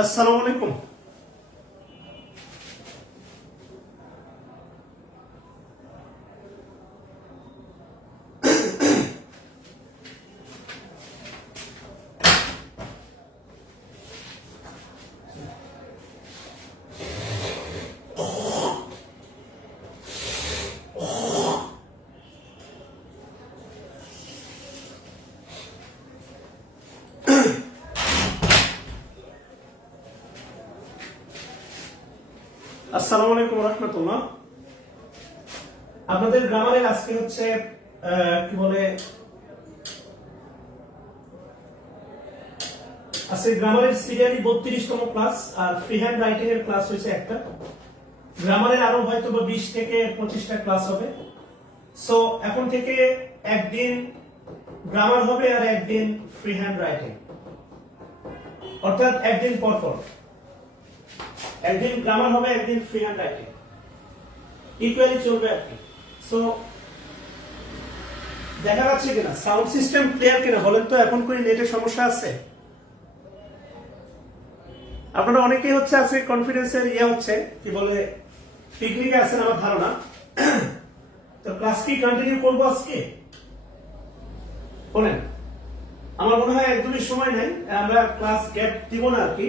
আসসালামু আলাইকুম। আসসালামু আলাইকুম রাহমাতুল্লাহ। আপনাদের গ্রামারের আজকে হচ্ছে কি বলে আজকে গ্রামারের সিরিয়ালি 32তম ক্লাস আর ফ্রি হ্যান্ড রাইটিং এর ক্লাস হয়েছে একটা। গ্রামারের আরো হয়তো 20 থেকে 25টা ক্লাস হবে। সো এখন থেকে একদিন গ্রামার হবে আর একদিন ফ্রি হ্যান্ড রাইটিং, অর্থাৎ একদিন পর পর একদিন গ্রামার হবে একদিন ফ্রি হ্যান্ড রাইটিং, ইকুয়ালি চলবে আর কি। সো দেখা যাচ্ছে কিনা, সাউন্ড সিস্টেম ক্লিয়ার কিনা বলেন তো? এখন কোন নেটের সমস্যা আছে? আপনারা অনেকেই হচ্ছে আজকে কনফিডেন্সের হচ্ছে কি বলে পিকনিকে আছেন আমার ধারণা। তো ক্লাস কি কন্টিনিউ করবো আজকে? বলেন, আমার মনে হয় একদমই সময় নাই, আমরা ক্লাস গ্যাপ দিব না আর কি।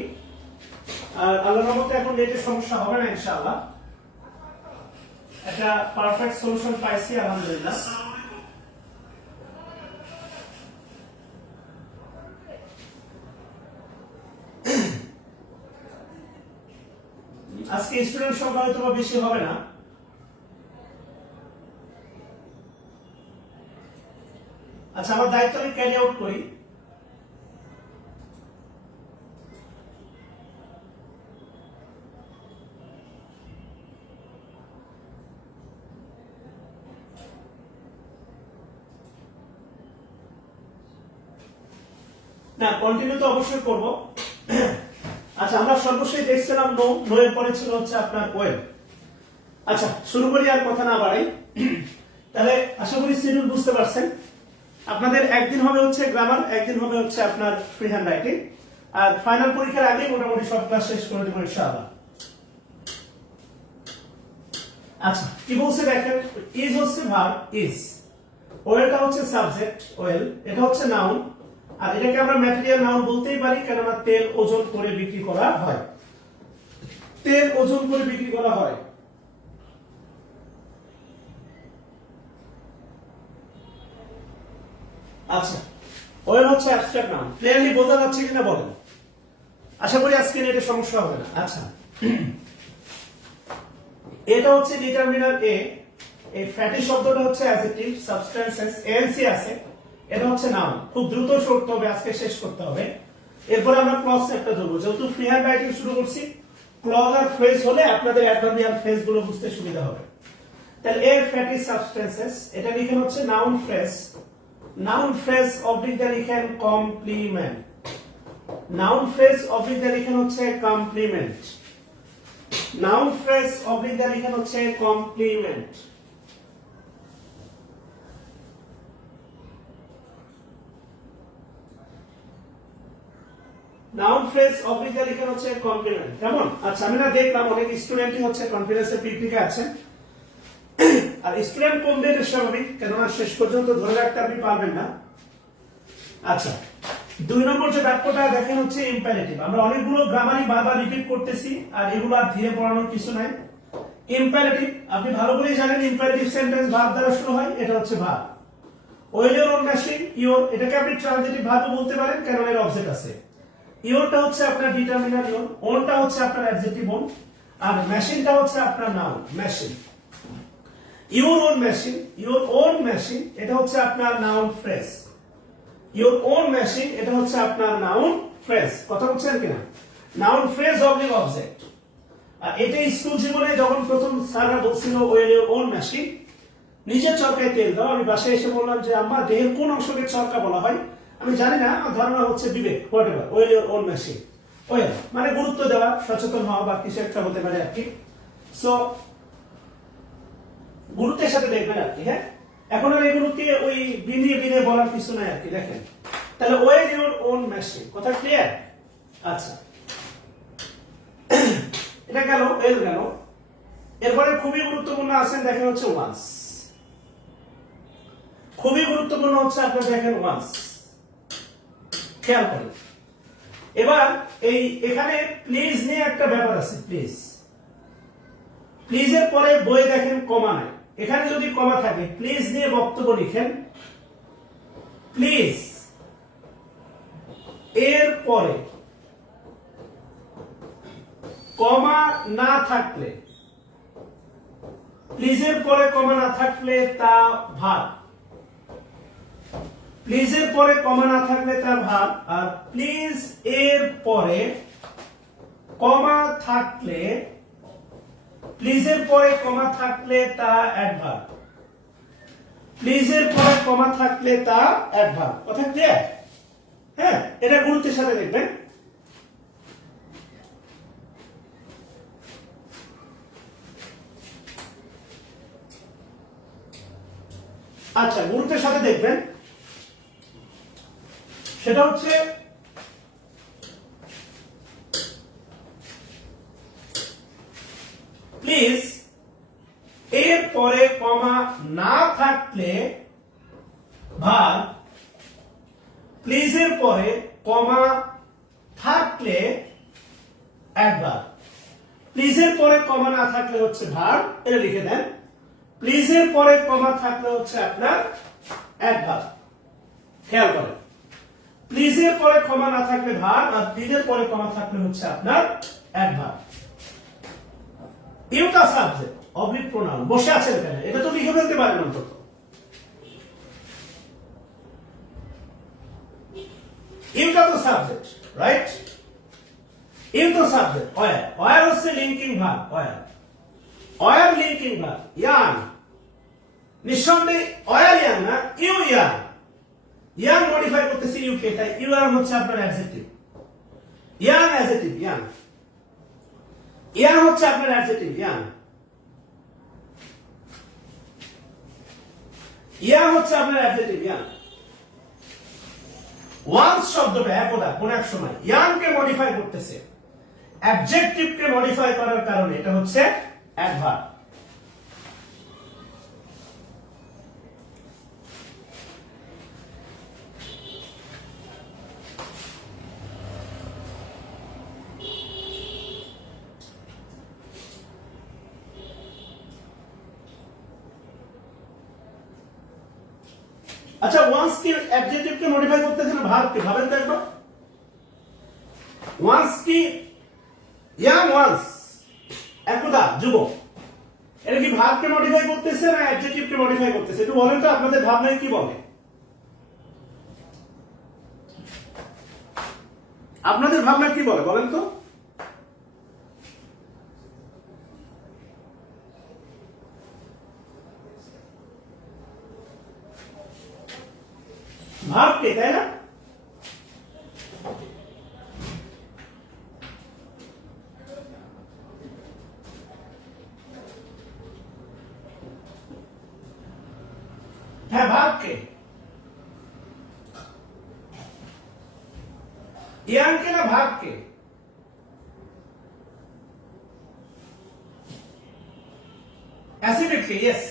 আর আল্লাহর রহমতে এখন নেটের সমস্যা হবে না ইনশাআল্লাহ। একটা পারফেক্ট সলিউশন পাইছি আলহামদুলিল্লাহ। আজকে স্টুডেন্ট সংখ্যা হয়তো বেশি হবে না। আচ্ছা, আমার দায়িত্ব আমি ক্যারি আউট করি। না, কন্টিনিউ তো অবশ্যই করব। আচ্ছা, আমরা সর্বশেষ দেখছিলাম নো, নো এর পরে ছিল হচ্ছে আপনার ওয়েল। আচ্ছা, শুরু করি আর কথা না বাড়াই। তাহলে আশা করি শিডিউল বুঝতে পারছেন। আপনাদের একদিন হবে হচ্ছে গ্রামার, একদিন হবে হচ্ছে আপনার ফ্রি হ্যান্ড রাইটিং, আর ফাইনাল পরীক্ষার আগে মোটামুটি সব ক্লাস শেষ করে দেবো ইনশাআল্লাহ। আচ্ছা, কি বলছে দেখেন, ইজ হচ্ছে ভার্ব ইজ, ওয়েলটা হচ্ছে সাবজেক্ট ওয়েল, এটা হচ্ছে নাউন, আর এটাকে আমরা ম্যাটেরিয়াল নাউন বলতেই পারি কেননা তেল ওজন করে বিক্রি করা হয়। তেল ওজন করে বিক্রি করা হয়। আচ্ছা, ওয়েল হচ্ছে অ্যাবস্ট্রাক্ট নাউন। ক্লিয়ারলি বোঝা যাচ্ছে কিনা বলেন? আশা করি আজকে নেটে সমস্যা হবে না। আচ্ছা, এটা হচ্ছে ডিটারমিনার এ, এই ফ্যাটি শব্দটা হচ্ছে অ্যাডজেক্টিভ, সাবস্টেন্সেস এনসি আছে, এটা হচ্ছে নাউন। খুব দ্রুত করতে হবে, আজকে শেষ করতে হবে। এরপর আমরা ক্লজ একটা ধরবো, যেহেতু ফ্রি হ্যান্ড রাইটিং শুরু করছি। ক্লজ আর ফ্রেজ হলে আপনাদের অ্যাডভার্বিয়াল ফ্রেজ গুলো বুঝতে সুবিধা হবে। তাহলে এর ফ্যাটি সাবস্টেন্সেস, এটা লিখেন হচ্ছে noun phrase. Noun phrase oblique দিয়ে লিখেন কমপ্লিমেন্ট। নাউন ফ্রেজ অবলিক দিয়ে লিখেন হচ্ছে কমপ্লিমেন্ট। নাউন ফ্রেজ অবলিক দিয়ে লিখেন হচ্ছে কমপ্লিমেন্ট। নাউন ফ্রেজ অবলিক দিয়ে লিখেন হচ্ছে কমপ্লিমেন্ট। কেমন? আচ্ছা, আমি না দেখলাম অনেক স্টুডেন্টই হচ্ছে কনফিডেন্সের পিকনিকে আছেন। আর স্টুডেন্ট কম দেন স্বাভাবিক, কেননা শেষ পর্যন্ত ধরে রাখতে আপনি পারবেন না। আচ্ছা, 2 নম্বর যে বাক্যটা দেখেন হচ্ছে ইম্পারেটিভ। আমরা অনেকগুলো গ্রামারই বারবার রিপিট করতেছি, আর এগুলো আর ধীরে পড়ানোর কিছু নাই। ইম্পারেটিভ আপনি ভালো করেই জানেন, ইম্পারেটিভ সেন্টেন্স ভার্ব দ্বারা শুরু হয়, এটা হচ্ছে verb. Well your own machine, your এটাকে আপনি ট্রানজিটিভ ভার্বও বলতে পারেন, কারণ এর অবজেক্ট আছে। ইওরটা হচ্ছে আপনার ডিটারমিনার ইওর, ওনটা হচ্ছে আপনার অ্যাডজেক্টিভ ওন, আর মেশিনটা হচ্ছে আপনার noun machine. Your own machine, your own machine এটা হচ্ছে আপনার noun phrase. Your own machine এটা হচ্ছে আপনার নাউন ফ্রেজ। কথা বুঝছেন কিনা? Noun phrase oblique object. আর এটা স্কুল জীবনে যখন প্রথম স্যাররা বলছিল ওয়েল ইওর ওন মেশিন, নিজের চরকায় তেল দাও। আমি বাসায় এসে বললাম যে আম্মা, দেহের কোন অংশকে চরকা বলা হয়? আমি জানি না, আমার ধারণা হচ্ছে বিবেক, whatever. Well your own machine, well মানে গুরুত্ব দেওয়া, সচেতন হওয়া বা কিছু একটা হতে পারে আর কি। সো গুরুত্বের সাথে দেখবেন আর কি। হ্যাঁ, এখন আর এগুলোকে ওই বিনিয়ে বিনিয়ে বলার কিছু নাই আর কি। দেখেন, তাহলে ওয়েল ইওর ওন মেশিন, কথা ক্লিয়ার? আচ্ছা, এটা গেল, এল গেল। এরপরে খুবই গুরুত্বপূর্ণ আছেন, দেখেন হচ্ছে ওয়ান্স। খুবই গুরুত্বপূর্ণ হচ্ছে আপনার দেখেন ওয়ান্স, খেয়াল করেন। এবার এই এখানে প্লিজ নিয়ে একটা ব্যাপার আছে, প্লিজ। প্লিজের পরে বইয়ে দেখেন কমা নাই, এখানে যদি কমা থাকে প্লিজ নিয়ে বক্তব্য লিখেন। প্লিজ এর পরে কমা না থাকলে, প্লিজের পরে কমা না থাকলে তা ভাব। প্লিজের পরে কমা না থাকলে তা ভাব, আর প্লিজ এর পরে কমা থাকলে, প্লিজের পরে কমা থাকলে তা অ্যাডভার্ব। প্লিজের পরে কমা থাকলে তা অ্যাডভার্ব। কথা ক্লিয়ার? হ্যাঁ, এটা গুরুত্বের সাথে দেখবেন। আচ্ছা, গুরুত্বের সাথে দেখবেন, সেটা হচ্ছে প্লিজ এর পরে কমা না থাকলে ভাব, প্লিজের পরে কমা থাকলে অ্যাডভার্ব। প্লিজের পরে কমা না থাকলে হচ্ছে ভার্ব, এটা লিখে দেন। প্লিজের পরে কমা থাকলে হচ্ছে আপনার অ্যাডভার্ব। খেয়াল করেন, প্লিজের পরে কমা না থাকলে ভার্ব, আর প্লিজের পরে কমা থাকলে হচ্ছে আপনার অ্যাডভার্ব। ইউটা সাবজেক্ট, অবলিক প্রোনাউন। বসে আছেন কেন, এটা তো লিখে ফেলতে পারেন অন্তত। ইউটা তো সাবজেক্ট, রাইট? ইউ তো সাবজেক্ট। ওয়ার, ওয়ার হচ্ছে linking verb. Were, were linking verb. Young, নিঃসন্দেহে ওয়ার ইয়াং না, ইউ ইয়াং। ইয়াং মডিফাই করতেছি ইউ কে, তাই ইউ ইয়াং হচ্ছে আপনার adjective. Young adjective, young. Young হচ্ছে আপনার অ্যাডজেক্টিভ, ইয়াং। ইয়াং হচ্ছে আপনার অ্যাডজেক্টিভ, ইয়াং। ওয়ান্স শব্দটা একদা কোন এক সময় ইয়াং কে মডিফাই করতেছে, অ্যাডজেক্টিভ কে মডিফাই করার কারণে এটা হচ্ছে অ্যাডভার্ব। আচ্ছা, ওয়ান্স কি অ্যাডজেক্টিভ কে মডিফাই করতেছে না ভার্ব কে? ভাবেন তো একবার। ওয়ান্স কি ইয়াং ওয়ান্স একদা যুবক, এটা কি ভার্ব কে মডিফাই করতেছে না অ্যাডজেক্টিভ কে মডিফাই করতেছে? একটু বলেন তো, আপনাদের ভাবনায় কি বলে? আপনাদের ভাবনা কি বলে বলেন তো? ভাব কে, তাই না? হ্যাঁ, ভাব কে? ইয়াং কে না ভাব কে? অ্যাসিডিক কে, ইয়েস।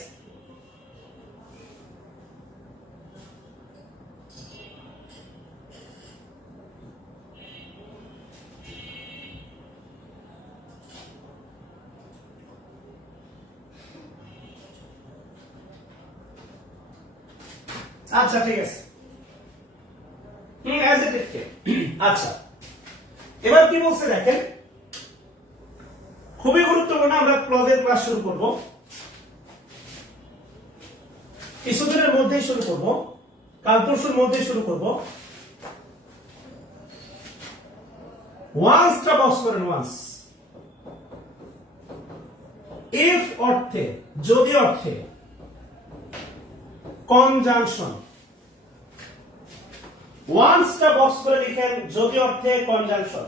আচ্ছা, ঠিক আছে। অ্যাডজেক্টিভ কে। আচ্ছা, এবার কি বলছে দেখেন, খুবই গুরুত্বপূর্ণ। আমরা ক্লজের ক্লাস শুরু করব, কিছুদিনের মধ্যেই শুরু করব, কাল পরশুর মধ্যেই শুরু করব। ওয়ান্সটা বক্স করেন, ওয়ান্স। ইফ অর্থে, যদি অর্থে, কনজাংশন। ওয়ান্সটা বক্স করে লিখেন, যদি অর্থে কনজাংশন।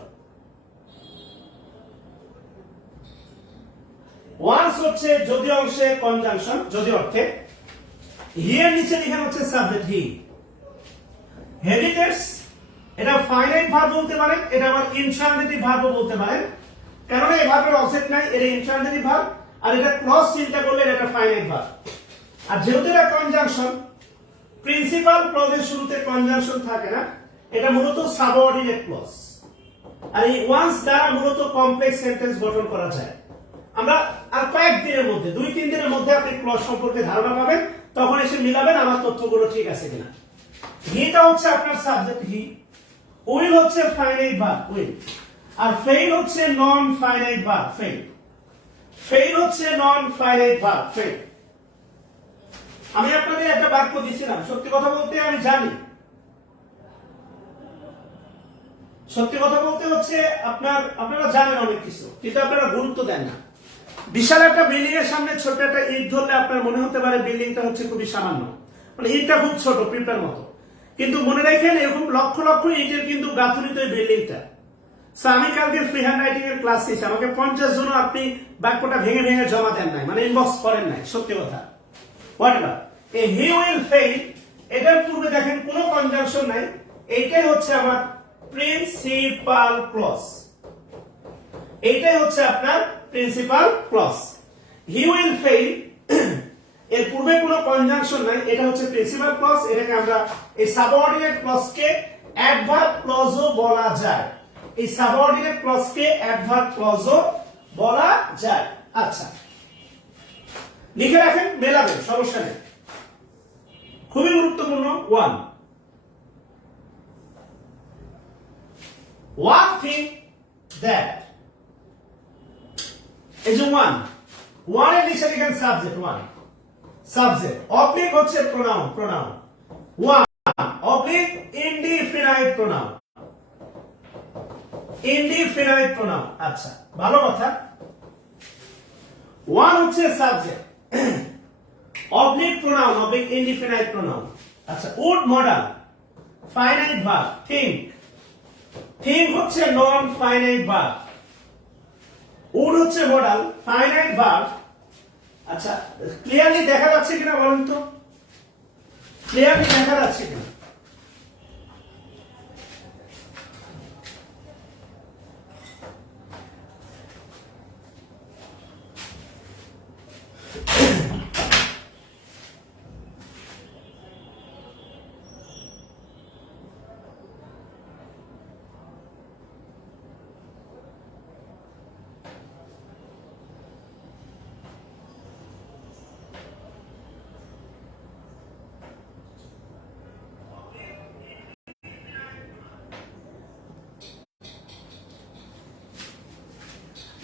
ওয়ান্স হচ্ছে যদি অংশে কনজাংশন, যদি অর্থে। হি এর নিচে লিখেন হচ্ছে সাবজেক্ট, হি। হেরিটেটস, এটা ফাইনাইট ভার্ব বলতে পারেন, এটা আবার ইনট্রান্সিটিভ ভার্ব বলতে পারেন। কেননা এই ভার্বের অবজেক্ট নাই, এটা ইনফিনিটিভ ভার্ব, আর এটা ক্লজ চিন্তা করলে এটা ফাইনাইট ভার্ব। আর যেহেতু এটা কনজাংশন, প্রিন্সিপাল ক্লজের শুরুতে কনজাংশন থাকে না, এটা মূলত সাবঅর্ডিনেট ক্লজ। আর এই ওয়ান্স দ্বারা মূলত কমপ্লেক্স সেন্টেন্স গঠন করা যায়। আমরা আর কয়েকদিনের মধ্যে, 2-3 দিনের মধ্যে আপনি ক্লজ সম্পর্কে ধারণা পাবেন, তখন এসে মিলাবেন আমার তথ্যগুলো ঠিক আছে কিনা। হিটা হচ্ছে আপনার সাবজেক্ট হি, উইল হচ্ছে ফাইনাইট ভার্ব উইল, আর ফেইল হচ্ছে non finite verb fail. Fail হচ্ছে নন ফাইনাইট ভার্ব ফেইল। আমি আপনাদের একটা বাক্য দিছিলাম, সত্যি কথা বলতে আমি জানি, সত্যি কথা বলতে হচ্ছে আপনারা জানেন অনেক কিছু, কিন্তু আপনারা গুরুত্ব দেন না। বিশাল একটা বিল্ডিং এর সামনে ছোট একটা ইট ধরলে আপনার মনে হতে পারে বিল্ডিংটা হচ্ছে খুবই সামান্য, মানে ইটটা খুব ছোট, পিঁপড়ার মতো। কিন্তু মনে রাখেন এরকম লক্ষ লক্ষ ইটের কিন্তু গাঁথুনি তো এই বিল্ডিংটা। আমি কালকে ফ্রি হ্যান্ড রাইটিং এর ক্লাস নিয়েছি, আমাকে 50 জন আপনি বাক্যটা ভেঙে ভেঙে জমা দেন নাই, মানে ইনবক্স করেন নাই, সত্যি কথা। হোয়াটএভার, এই হি উইল ফেইল, এটার পূর্বে দেখেন কোনো কনজাংশন নাই, এইটাই হচ্ছে আমার প্রিন্সিপাল ক্লজ। এইটাই হচ্ছে আপনার principal clause. He will fail, এর পূর্বে কোনো কনজাংশন নাই, এটা হচ্ছে প্রিন্সিপাল ক্লজ। এটাকে আমরা এই সাবঅর্ডিনেট ক্লজকে অ্যাডভার্ব ক্লজও বলা যায়। এই সাবঅর্ডিনেট ক্লজকে অ্যাডভার্ব ক্লজও বলা যায়। আচ্ছা, লিখে রাখেন, মেলাবেন, সমস্যা নেই। খুবই গুরুত্বপূর্ণ। one thing that, এই যে one এর নিচে লিখেন সাবজেক্ট, সাবজেক্ট, অবলিক হচ্ছে pronoun, one oblique indefinite pronoun, আচ্ছা ভালো কথা। one হচ্ছে subject, oblique pronoun, oblique indefinite pronoun. আচ্ছা, would modal, finite verb, think হচ্ছে নন ফাইনাইট ভার্ব, উড হচ্ছে মডাল, ফাইনাইট ভার্ব। আচ্ছা, ক্লিয়ারলি দেখা যাচ্ছে কিনা বলেন তো, ক্লিয়ারলি দেখা যাচ্ছে কিনা?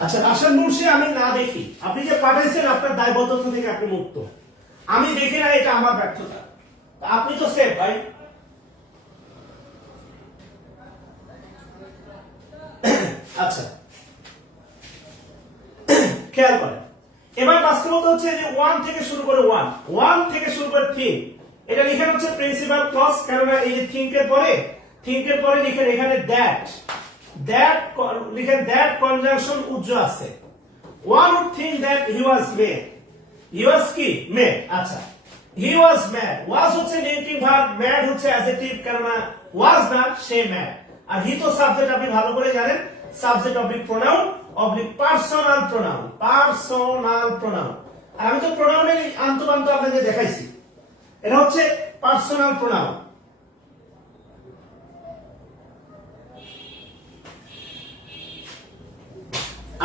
আচ্ছা, রাশাদ মুর্শি আমি না দেখি, আপনি যে পাঠাইছেন আপনার দায়বদ্ধতা থেকে আপনি মুক্ত। আমি দেখি না, এটা আমার ব্যর্থতা। আপনি তো সেফ ভাই। আচ্ছা, খেয়াল করেন, এবার বাস্তবতা হচ্ছে যে ওয়ান থেকে শুরু করে থিঙ্ক, এটা লিখেন হচ্ছে প্রিন্সিপাল ক্লজ, কেননা এই যে থিঙ্কের পরে লিখেন এখানে দ্যাট লিখেন, দ্যাট কনজাংশন উজ্জ আছে। One would think that he was mad, he was কি মেড। আচ্ছা, হি ওয়াজ ম্যাড, ওয়াজ হচ্ছে লিঙ্কিং ভার্ব, ম্যাড হচ্ছে অ্যাডজেক্টিভ, কেননা ওয়াজ না, সে ম্যাড। আর হি তো সাবজেক্ট, আপনি ভালো করে জানেন, subject oblique pronoun oblique personal pronoun. আর আমি তো প্রোনাউনের আন্তঃবান্ত আপনাদের দেখাইছি, এটা হচ্ছে পার্সোনাল প্রোনাউন।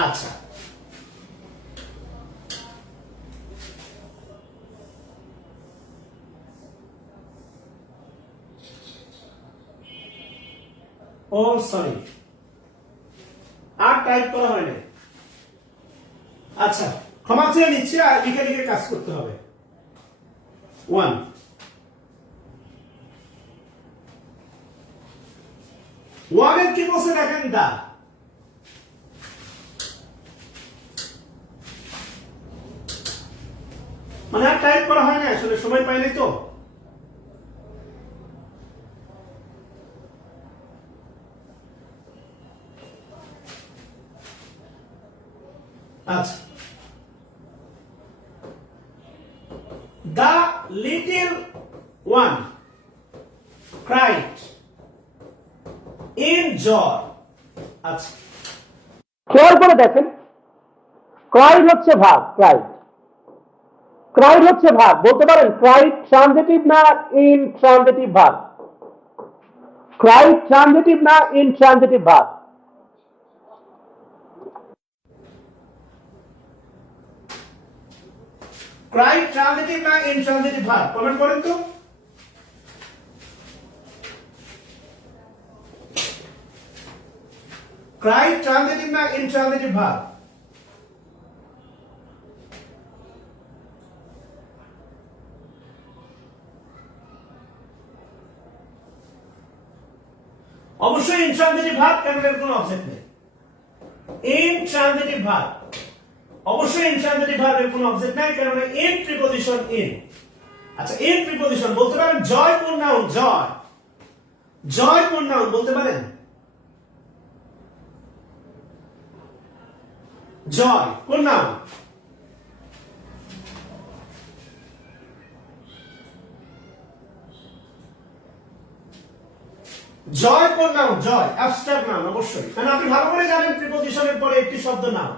আচ্ছা, ও সরি, আর টাইপ করা হয়নি। আচ্ছা, ক্ষমা চেয়ে নিচ্ছি, আর লিখে কাজ করতে হবে। ওয়ানের কি বলছে দেখেন, দা, মানে আর টাইপ করা হয় না, আসলে সময় পাই নাই তো। আচ্ছা, the little one cried in joy। আচ্ছা, খেয়াল করে দেখেন, ক্রাইড হচ্ছে ভার্ব, ক্রাইড, ক্রাইড হচ্ছে ভার্ব। বলতে পারেন ক্রাইড ট্রানজিটিভ না ইনট্রানজিটিভ ভার্ব? ক্রাইড ট্রানজিটিভ না ইনট্রানজিটিভ ভার্ব? ক্রাইড ট্রানজিটিভ না ইনট্রানজিটিভ ভার্ব? কমেন্ট করেন তো। ক্রাইড ট্রানজিটিভ না ইনট্রানজিটিভ ভার্ব? অবশ্যই ইনট্রানজিটিভ ভার্ব, কারণ এর কোনো অবজেক্ট নেই। ইনট্রানজিটিভ ভার্ব, অবশ্যই ইনট্রানজিটিভ ভার্বের কোনো অবজেক্ট নাই, কারণ ইন প্রিপজিশন ইন। আচ্ছা, ইন প্রিপজিশন বলতে পারেন জয় কোন নাউন? জয়, জয় কোন নাউন বলতে পারেন? জয় কোন নাউন? জয় কোন নাউন? জয় অ্যাবস্ট্রাক্ট নাউন অবশ্যই, কারণ আপনি ভালো করে জানেন প্রিপজিশনের পরে একটি শব্দ নাউন।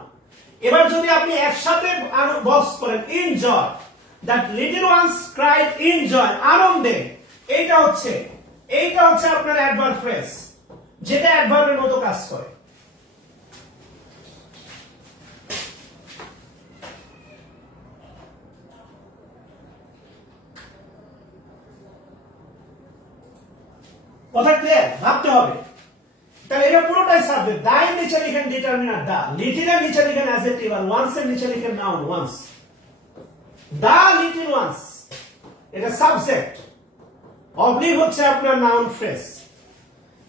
এবার যদি আপনি একসাথে বক্স করেন in joy, that little ones cried in joy, আনন্দে, এইটা হচ্ছে আপনার অ্যাডভার্ব ফ্রেজ, যেটা অ্যাডভার্বের মতো কাজ করে। কথা ক্লিয়ার? ভাবতে হবে। তাহলে এটা পুরোটাই সাবজেক্ট। দা এর নিচে লিখেন ডিটারমিনার দা, লিটল এর নিচে লিখেন অ্যাডজেক্টিভ, আর ওয়ান্স এর নিচে লিখেন নাউন ওয়ান্স। দা লিটল ওয়ান্স এটা সাবজেক্ট, অবলিক হচ্ছে আপনার নাউন ফ্রেজ।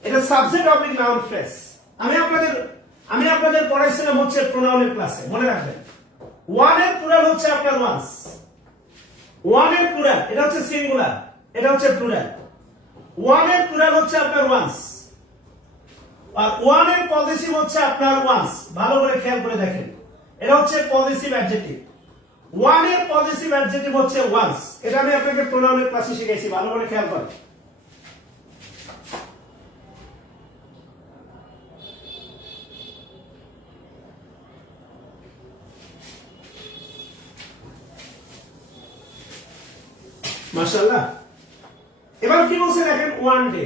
এটা সাবজেক্ট অবলিক নাউন ফ্রেজ। আমি আপনাদের পড়াইছিলাম হচ্ছে প্রোনাউনের ক্লাসে, মনে রাখবেন। ওয়ান এর প্লুরাল হচ্ছে আপনার ওয়ান্স, ওয়ান এর প্লুরাল এটা হচ্ছে সিঙ্গুলার, এটা হচ্ছে প্লুরাল। ওয়ান এর প্লুরাল হচ্ছে আপনার ওয়ান্স, আর ওয়ান এর পজিটিভ হচ্ছে আপনার ওয়ান্স। ভালো করে খেয়াল করে দেখেন, এটা হচ্ছে পজিটিভ অ্যাডজেক্টিভ। ওয়ান এর পজিটিভ অ্যাডজেক্টিভ হচ্ছে ওয়ান্স। এটা আমি আপনাকে প্রোনাউনের ক্লাসে শিখাইছি, ভালো করে খেয়াল করেন। মাশাআল্লাহ। এবার কি বলছে দেখেন, one day,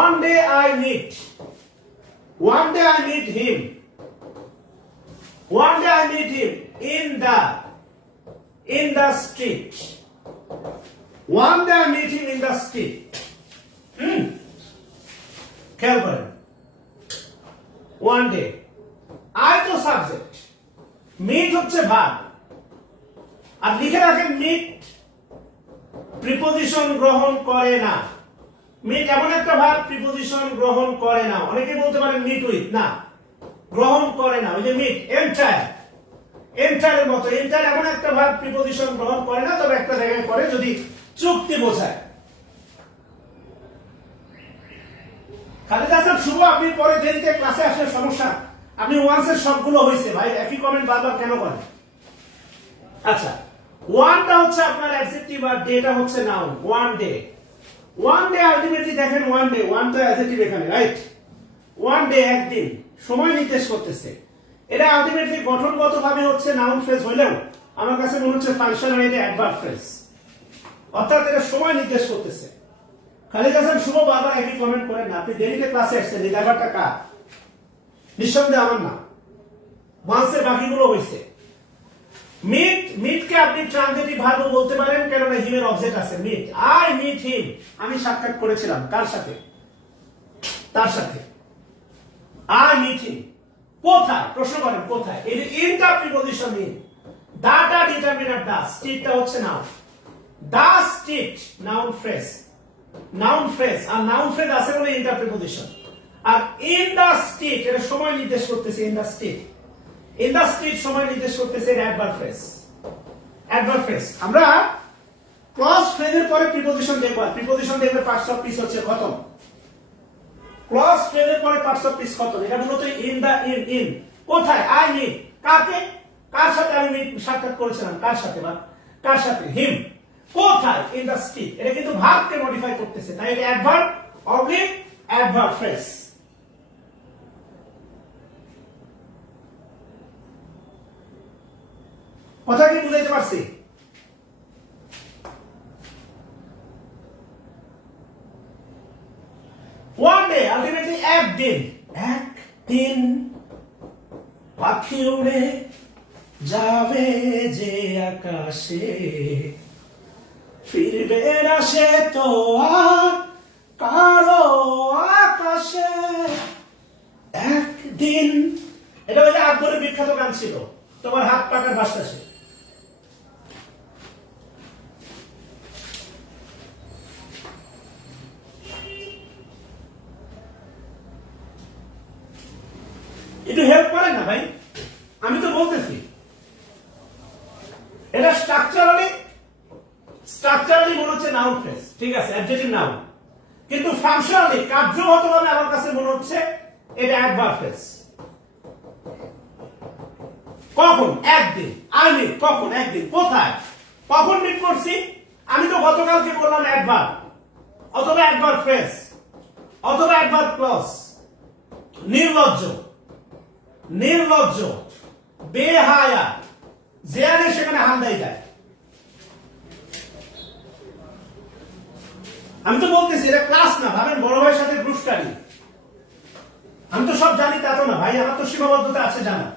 one day I meet him, one day I meet him in the street, one day I meet him in the street। খেয়াল করেন, one day, I তো সাবজেক্ট, meet হচ্ছে ভার্ব, আর লিখে রাখেন meet প্রিপজিশন গ্রহণ করে না। Meet এমন একটা ভার্ব প্রিপজিশন গ্রহণ করে না। অনেকে বলতে পারেন মিট উইথ, না, গ্রহণ করে না। ওই যে মিট এন্টায়ার, এন্টায়ারের মতো। এন্টায়ার এমন একটা ভার্ব প্রিপজিশন গ্রহণ করে না, তবে একটা জায়গায় করে যদি চুক্তি বোঝায়। খালিদ হাসান শুভ, আপনি পরে দেরিতে ক্লাসে আসলে সমস্যা। আপনি ওয়ান্সের সবগুলো হয়েছে ভাই, একই কমেন্ট বারবার কেন করেন? আচ্ছা, ওয়ানটা হচ্ছে আপনার অ্যাডজেক্টিভ, আর ডেটা হচ্ছে noun. One day, one day ultimately দেখেন, ওয়ান ডে, ওয়ানটা অ্যাডজেক্টিভ এখানে, রাইট? ওয়ান ডে একদিন, সময় নির্দেশ করতেছে। এটা আলটিমেটলি গঠনগতভাবে হচ্ছে নাউন ফ্রেজ হইলেও আমার কাছে মনে হচ্ছে ফাংশনাল এটা অ্যাডভার্ব ফ্রেজ, অর্থাৎ এটা সময় নির্দেশ করতেছে। খালিদ হাসান শুভ বারবার একই কমেন্ট করেন না, আপনি দেরিতে ক্লাসে আসছেন, এই ব্যাপারটা কার? নিঃসন্দেহে আমার না, ওয়ান্সের বাকিগুলো হয়েছে। মিট, মিটকে আপনি ট্রানজিটিভ ভার্ব বলতে পারেন, কারণ হিমের অবজেক্ট আছে। মিট, আই মিট হিম, আমি সাক্ষাৎ করেছিলাম। কার সাথে? তার সাথে। আই মিট হিম, কোথায়? প্রশ্ন করেন কোথায়? এই যে ইনটা প্রিপজিশন ইন, দাটা ডিটারমিনার দা, স্ট্রিটটা হচ্ছে noun. The street noun phrase, noun phrase, আর নাউন ফ্রেজ আছে বলে ইনটা প্রিপজিশন। আর ইন দা স্ট্রিট এটা সময় নির্দেশ করতেছে। In the street, in the street সময় নির্দেশ করতেছে অ্যাডভার্ব ফ্রেজ, অ্যাডভার্ব ফ্রেজ। আমরা ক্লজ ফ্রেজের পরে প্রিপজিশন দেখব, প্রিপজিশন দেখবে পার্টস অফ স্পিচ হচ্ছে খতম। ক্লজ ফ্রেজের পরে পার্টস অফ স্পিচ খতম। এটা মূলত ইন দা, ইন, ইন কোথায়? আই মিট, কাকে? কার সাথে আমি মিট সাক্ষাৎ করেছিলাম? কার সাথে? বা কার সাথে? হিম। কোথায়? In the street. এটা কিন্তু ভার্বকে মডিফাই করতেছে, তাই এটা অ্যাডভার্ব অবলিক অ্যাডভার্ব ফ্রেজ। কথা কি বুঝাইতে পারছি? ওয়ান ডে, আলটিমেটলি একদিন, একদিন পাখি উড়ে যাবে যে আকাশে, ফিরবে না সে তো আর কারো আকাশে একদিন। এটা হচ্ছে আকবরের বিখ্যাত গান ছিল, তোমার হাত পাকার বাসটাসে। একটু হেল্প করেন না ভাই, আমি তো বলতেছি এটা স্ট্রাকচারালি মনে হচ্ছে নাউন ফ্রেজ, ঠিক আছে, অ্যাডজেক্টিভ নাউন, কিন্তু ফাংশনালি কার্যগতভাবে আমার কাছে মনে হচ্ছে এটা অ্যাডভার্ব ফ্রেজ। কখন? একদিন। আই মিট, কখন? একদিন। কোথায়? কখন মিট করছি? আমি তো গতকালকে বললাম অ্যাডভার্ব অথবা অ্যাডভার্ব ফ্রেজ অথবা অ্যাডভার্ব ক্লজ। নির্লজ্জ, নির্লজ্জ, বেহায়া, যেখানে সেখানে হান্দাই দেয়। আমি তো বলতেছি এটা ক্লাস না, ভাবেন বড় ভাইয়ের সাথে গ্রুপস্টাডি। আমি তো সব জানি তা তো না ভাই, আমার তো সীমাবদ্ধতা আছে জানা।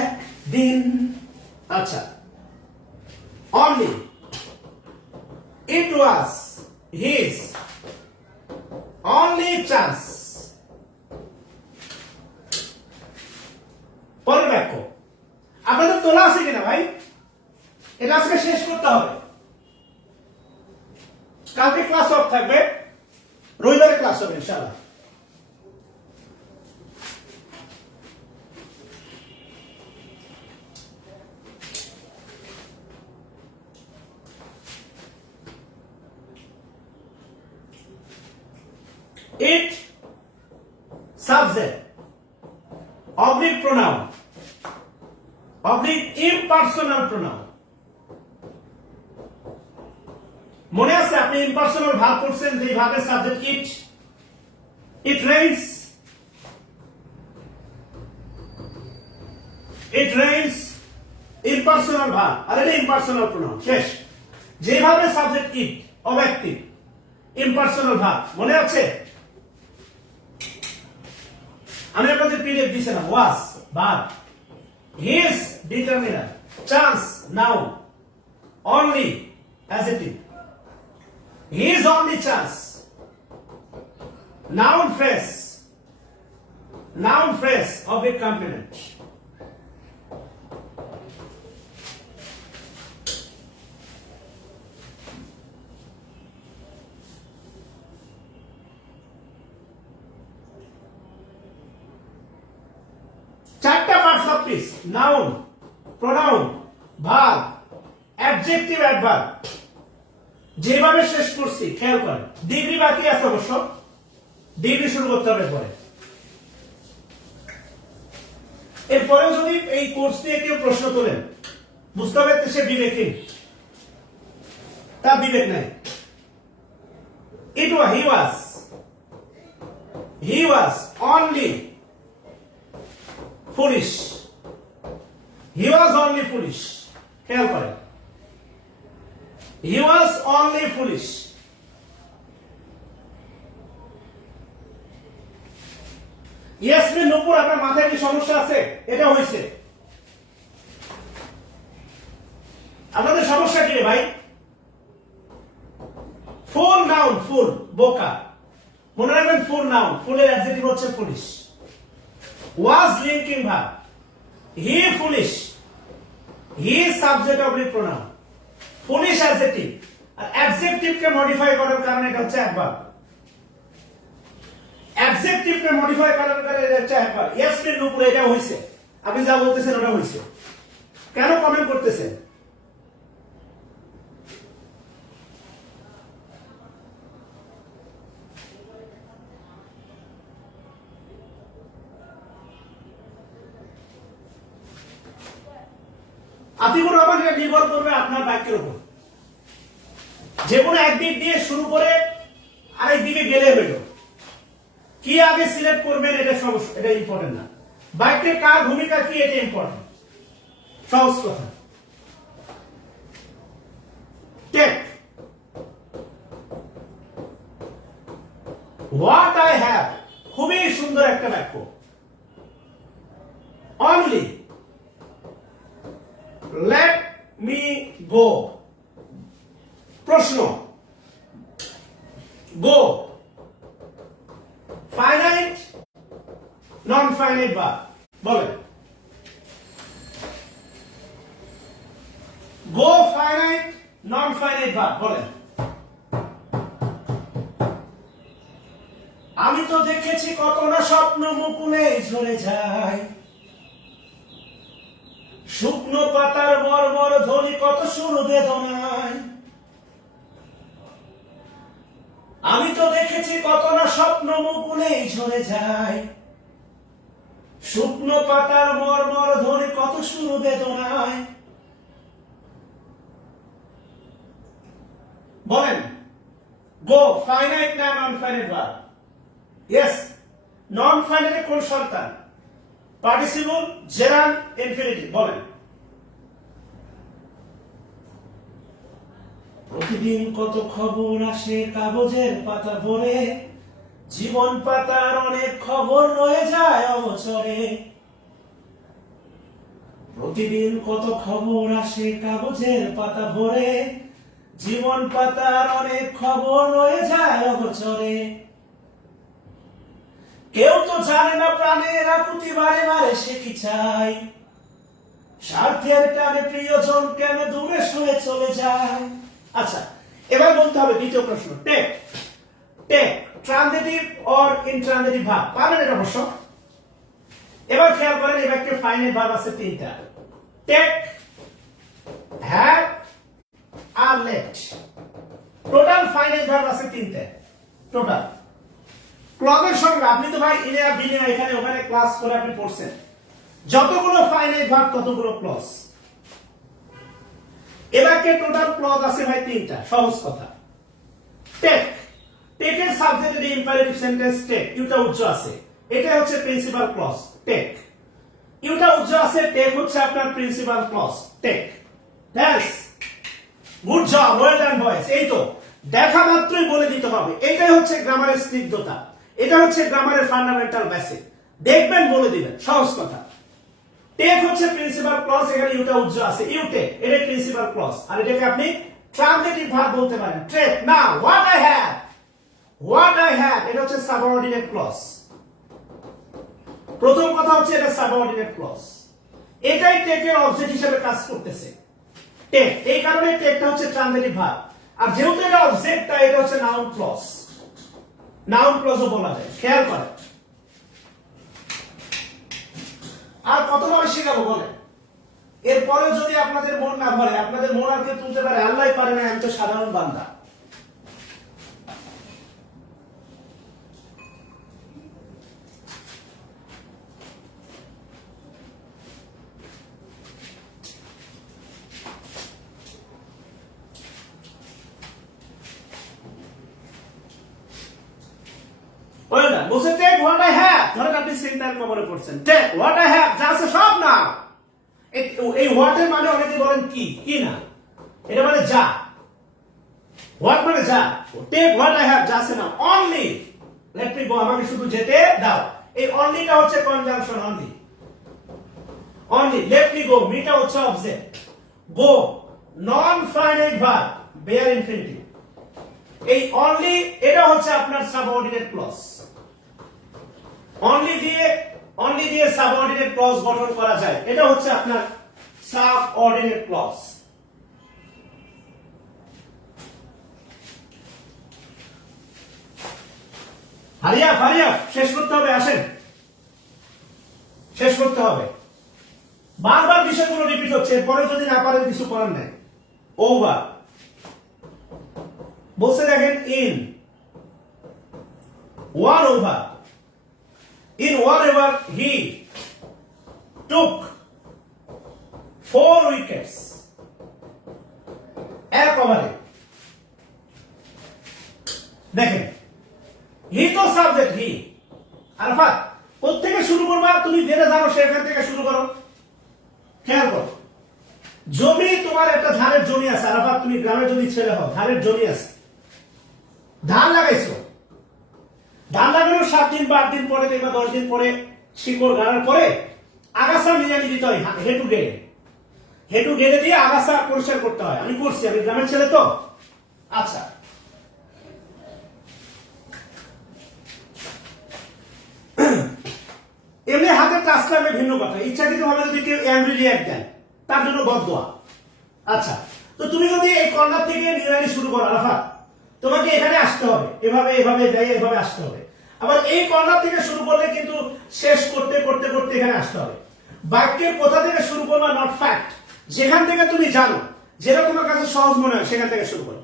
একদিন, আচ্ছা, only it was his only chance। পরের বাক্য আপনাদের তোলা আছে কিনা ভাই? এটা আজকে শেষ করতে হবে, কালকে ক্লাস অফ থাকবে, রবিবারে ক্লাস হবে ইনশাআল্লাহ। It subject oblique pronoun oblique impersonal pronoun। মনে আছে আপনি ইম্পার্সোনাল ভার্ব করছেন, যে ভার্বের subject it. It rains, it rains, impersonal verb, আর এটা ইম্পার্সোনাল প্রোনাউন। শেষ। যে ভার্বের সাবজেক্ট ইট, অব্যক্তি, ইম্পার্সোনাল ভার্ব, মনে আছে? আমি আপনাদের পিডিএফ দিয়েছিলাম। Was verb, his determiner, chance noun, only adjective, his only chance, noun phrase of a complement। চারটা parts of speech, noun, pronoun, verb, adjective, adverb. যেভাবে শেষ করছি খেয়াল করেন, ডিগ্রি বাকি আছে অবশ্য, ডিগ্রি শুরু করতে হবে পরে। এরপরে যদি এই কোর্স নিয়ে কেউ প্রশ্ন তোলেন, বুঝতে হবে সে বিবেকহীন, তার বিবেক নাই। he was only foolish, he was only foolish। খেয়াল করেন, he was only foolish। Yasmin নূপুর, আপনার মাথায় কি সমস্যা আছে? এটা হয়েছে আপনাদের সমস্যা কি রে ভাই? ফুল নাউন, ফুল, বোকা, মনে রাখবেন ফুল নাউন, ফুলের অ্যাডজেক্টিভ হচ্ছে foolish. Was linking verb, he foolish, he subject of pronoun, foolish adjective, আর অ্যাডজেক্টিভকে মডিফাই করার কারণে এটা হচ্ছে অ্যাডভার্ব। অ্যাডজেক্টিভকে মডিফাই করার কারণে এটা হচ্ছে অ্যাডভার্ব। ইয়াসমিন নূপুর, এটা হইছে, আপনি যা বলতেছেন ওটা হইছে। কেন কমেন্ট করতেছেন? আতিকুর রহমান, এটা নির্ভর করবে আপনার বাক্যের উপর। যে কোনো একদিক দিয়ে শুরু করে আরেক দিকে গেলে হইল, কি আগে সিলেক্ট করবেন এটা সমস্যা, এটা ইম্পর্টেন্ট না। বাক্যে কার ভূমিকা কি এটা ইম্পর্টেন্ট। সহজ কথা। টেক, হোয়াট আই হ্যাভ, খুবই সুন্দর একটা বাক্য। অনলি, লেট মি গো, প্রশ্ন, গো, ফাইনাইট, নন ফাইনাইট ভার্ব, বলেন। গো ফাইনাইট, নন ফাইনাইট ভার্ব, বলেন। আমি তো দেখেছি কত না স্বপ্ন মুকুলে ঝরে যায়, শুকনো পাতার বর্বর ধ্বনি কত সুর বেদনায়। আমি তো দেখেছি কত না স্বপ্ন মুকুলে ঝরে যায়, শুকনো পাতার মর্মর ধ্বনি কত সুর বেদনায়। বলেন, গো ফাইনাইট না নন finite verb? Yes. Non finite কোন সন্তান? পার্টিসিপল, জেরান্ড, ইনফিনিটিভ, বলেন। প্রতিদিন কত খবর আসে কাগজের পাতা ভরে, জীবন পাতার অনেক খবর রয়ে যায় অগোচরে। প্রতিদিন কত খবর আসে কাগজের পাতা ভরে, জীবন পাতার অনেক খবর রয়ে যায় অগোচরে। কেউ তো জানে না প্রাণের আকুতি বারে বারে সে কি চাই, স্বার্থের টানে প্রিয়জন কেন দূরে সরে চলে যায়। আচ্ছা, এবার বলতে হবে দ্বিতীয় প্রশ্ন। Take, take transitive or intransitive verb, পাবেন এটা অবশ্য। এবার খেয়াল করেন এই বাক্যে ফাইনাইট ভার্ব আছে তিনটা। টেক, হ্যাভ আর লেট। টোটাল ফাইনাইট ভার্ব আছে তিনটা টোটাল। ক্লজের সঙ্গে আপনি তো ভাই ইনে আর বিনে এখানে ওখানে ক্লাস করে আপনি পড়ছেন, যতগুলো ফাইনাইট ভার্ব ততগুলো ক্লজ। এবারকে টোটাল ক্লজ আছে ভাই তিনটা। সহজ কথা। টেক, টেকের সাবজেক্ট যদি ইম্পারেটিভ সেন্টেন্স টেক, ইউটা উজ্জ আছে, এটা হচ্ছে প্রিন্সিপাল ক্লজ। টেক, ইউটা উজ্জ আছে, টেক হচ্ছে আপনার principal clause. Take, that's good job, well done boys. এই তো দেখা মাত্রই বলে দিতে হবে, এটাই হচ্ছে গ্রামারের স্নিগ্ধতা, এটা হচ্ছে গ্রামারের ফান্ডামেন্টাল বেসিক। দেখবেন বলে দিবেন, সহজ কথা। টেক হচ্ছে প্রিন্সিপাল ক্লজ, এখানে ইউটা উজ্জ আছে, ইউ টেক, এটা প্রিন্সিপাল ক্লজ। আর এটাকে আপনি ট্রানজিটিভ ভার্ব বলতে পারেন। টেক না, what I have, what I have এটা হচ্ছে সাবঅর্ডিনেট ক্লজ। প্রথম কথা হচ্ছে এটা সাবঅর্ডিনেট ক্লজ, এটাই টেকের অবজেক্ট হিসেবে কাজ করতেছে। টেক, এই কারণে টেকটা হচ্ছে ট্রানজিটিভ ভার্ব। আর যেহেতু এটা অবজেক্ট, তাই এটা হচ্ছে নাউন ক্লজ। নাউন ক্লজও বলা যায়, খেয়াল করেন। আর কতভাবে শেখাবো বলেন? এরপরেও যদি আপনাদের মন না ভরে, আপনাদের মন আর কে তুলতে পারে? আল্লাহই পারে না, আমি তো সাধারণ বান্দা। বলছে টেক হোয়াট আই হ্যাভ, ধরেন আপনি সিনটার কবরে পড়ছেন, টেক হোয়াট আই হ্যাভ, যা আছে সব না। এই হোয়াট এর মানে অনেকে বলেন কি, কি না, এটা মানে যা। হোয়াট মানে যা, টেক হোয়াট আই হ্যাভ, যা আছে না। অনলি লেট মি গো, আমাকে শুধু যেতে দাও। এই অনলিটা হচ্ছে conjunction, only. Only, let me go, মিটা হচ্ছে object, go non finite verb, bare infinitive. এই অনলি এটা হচ্ছে আপনার সাবঅর্ডিনেট ক্লজ। অনলি দিয়ে সাবঅর্ডিনেট ক্লজ গঠন করা যায়, এটা হচ্ছে আপনার সাবঅর্ডিনেট ক্লজ। হারিয়া শেষ করতে হবে, আসেন শেষ করতে হবে। বারবার বিষয়গুলো রিপিট হচ্ছে, এরপরে যদি না পারেন কিছু করার নাই। ওভার বলছে দেখেন, in one over, in whatever he took 4 wickets, এক ওভারে। দেখেন, হি তো সাবজেক্ট, হি আরফাত, কোত্থেকে শুরু করবা? তুমি যেটা জানো সেখান থেকে শুরু করো। খেয়াল করো, জমি, তোমার একটা ধানের জমি আছে, আরাফাত তুমি গ্রামের যদি ছেলে হও, ধানের জমি আছে, ধান লাগাইছো, ধান লাগানোর 7 দিন বা 8 দিন পরে কিংবা 10 দিন পরে শিকড় গাড়ার পরে আগাছা নিয়ে দিতে হয়, হেঁটু গেড়ে দিয়ে আগাছা পরিষ্কার করতে হয়। আমি করছি, আমি গ্রামের ছেলে তো। আচ্ছা, এমনি হাতের কাজ করলে ভিন্ন কথা, ইচ্ছাকৃত ভাবে যদি কেউ রিয়াক্ট দেন তার জন্য বদদোয়া। আচ্ছা, তো তুমি যদি এই কর্নার থেকে নিড়ানি শুরু করো আরাফাত, তোমাকে এখানে আসতে হবে, এভাবে এভাবে যাই, এভাবে আসতে হবে। আবার এই কর্নার থেকে শুরু করলে কিন্তু শেষ করতে করতে করতে এখানে আসতে হবে। বাক্যের কোথা থেকে শুরু করবা নট ফ্যাক্ট, যেখান থেকে তুমি জানো, যেটা তোমার কাছে সহজ মনে হয় সেখান থেকে শুরু করো।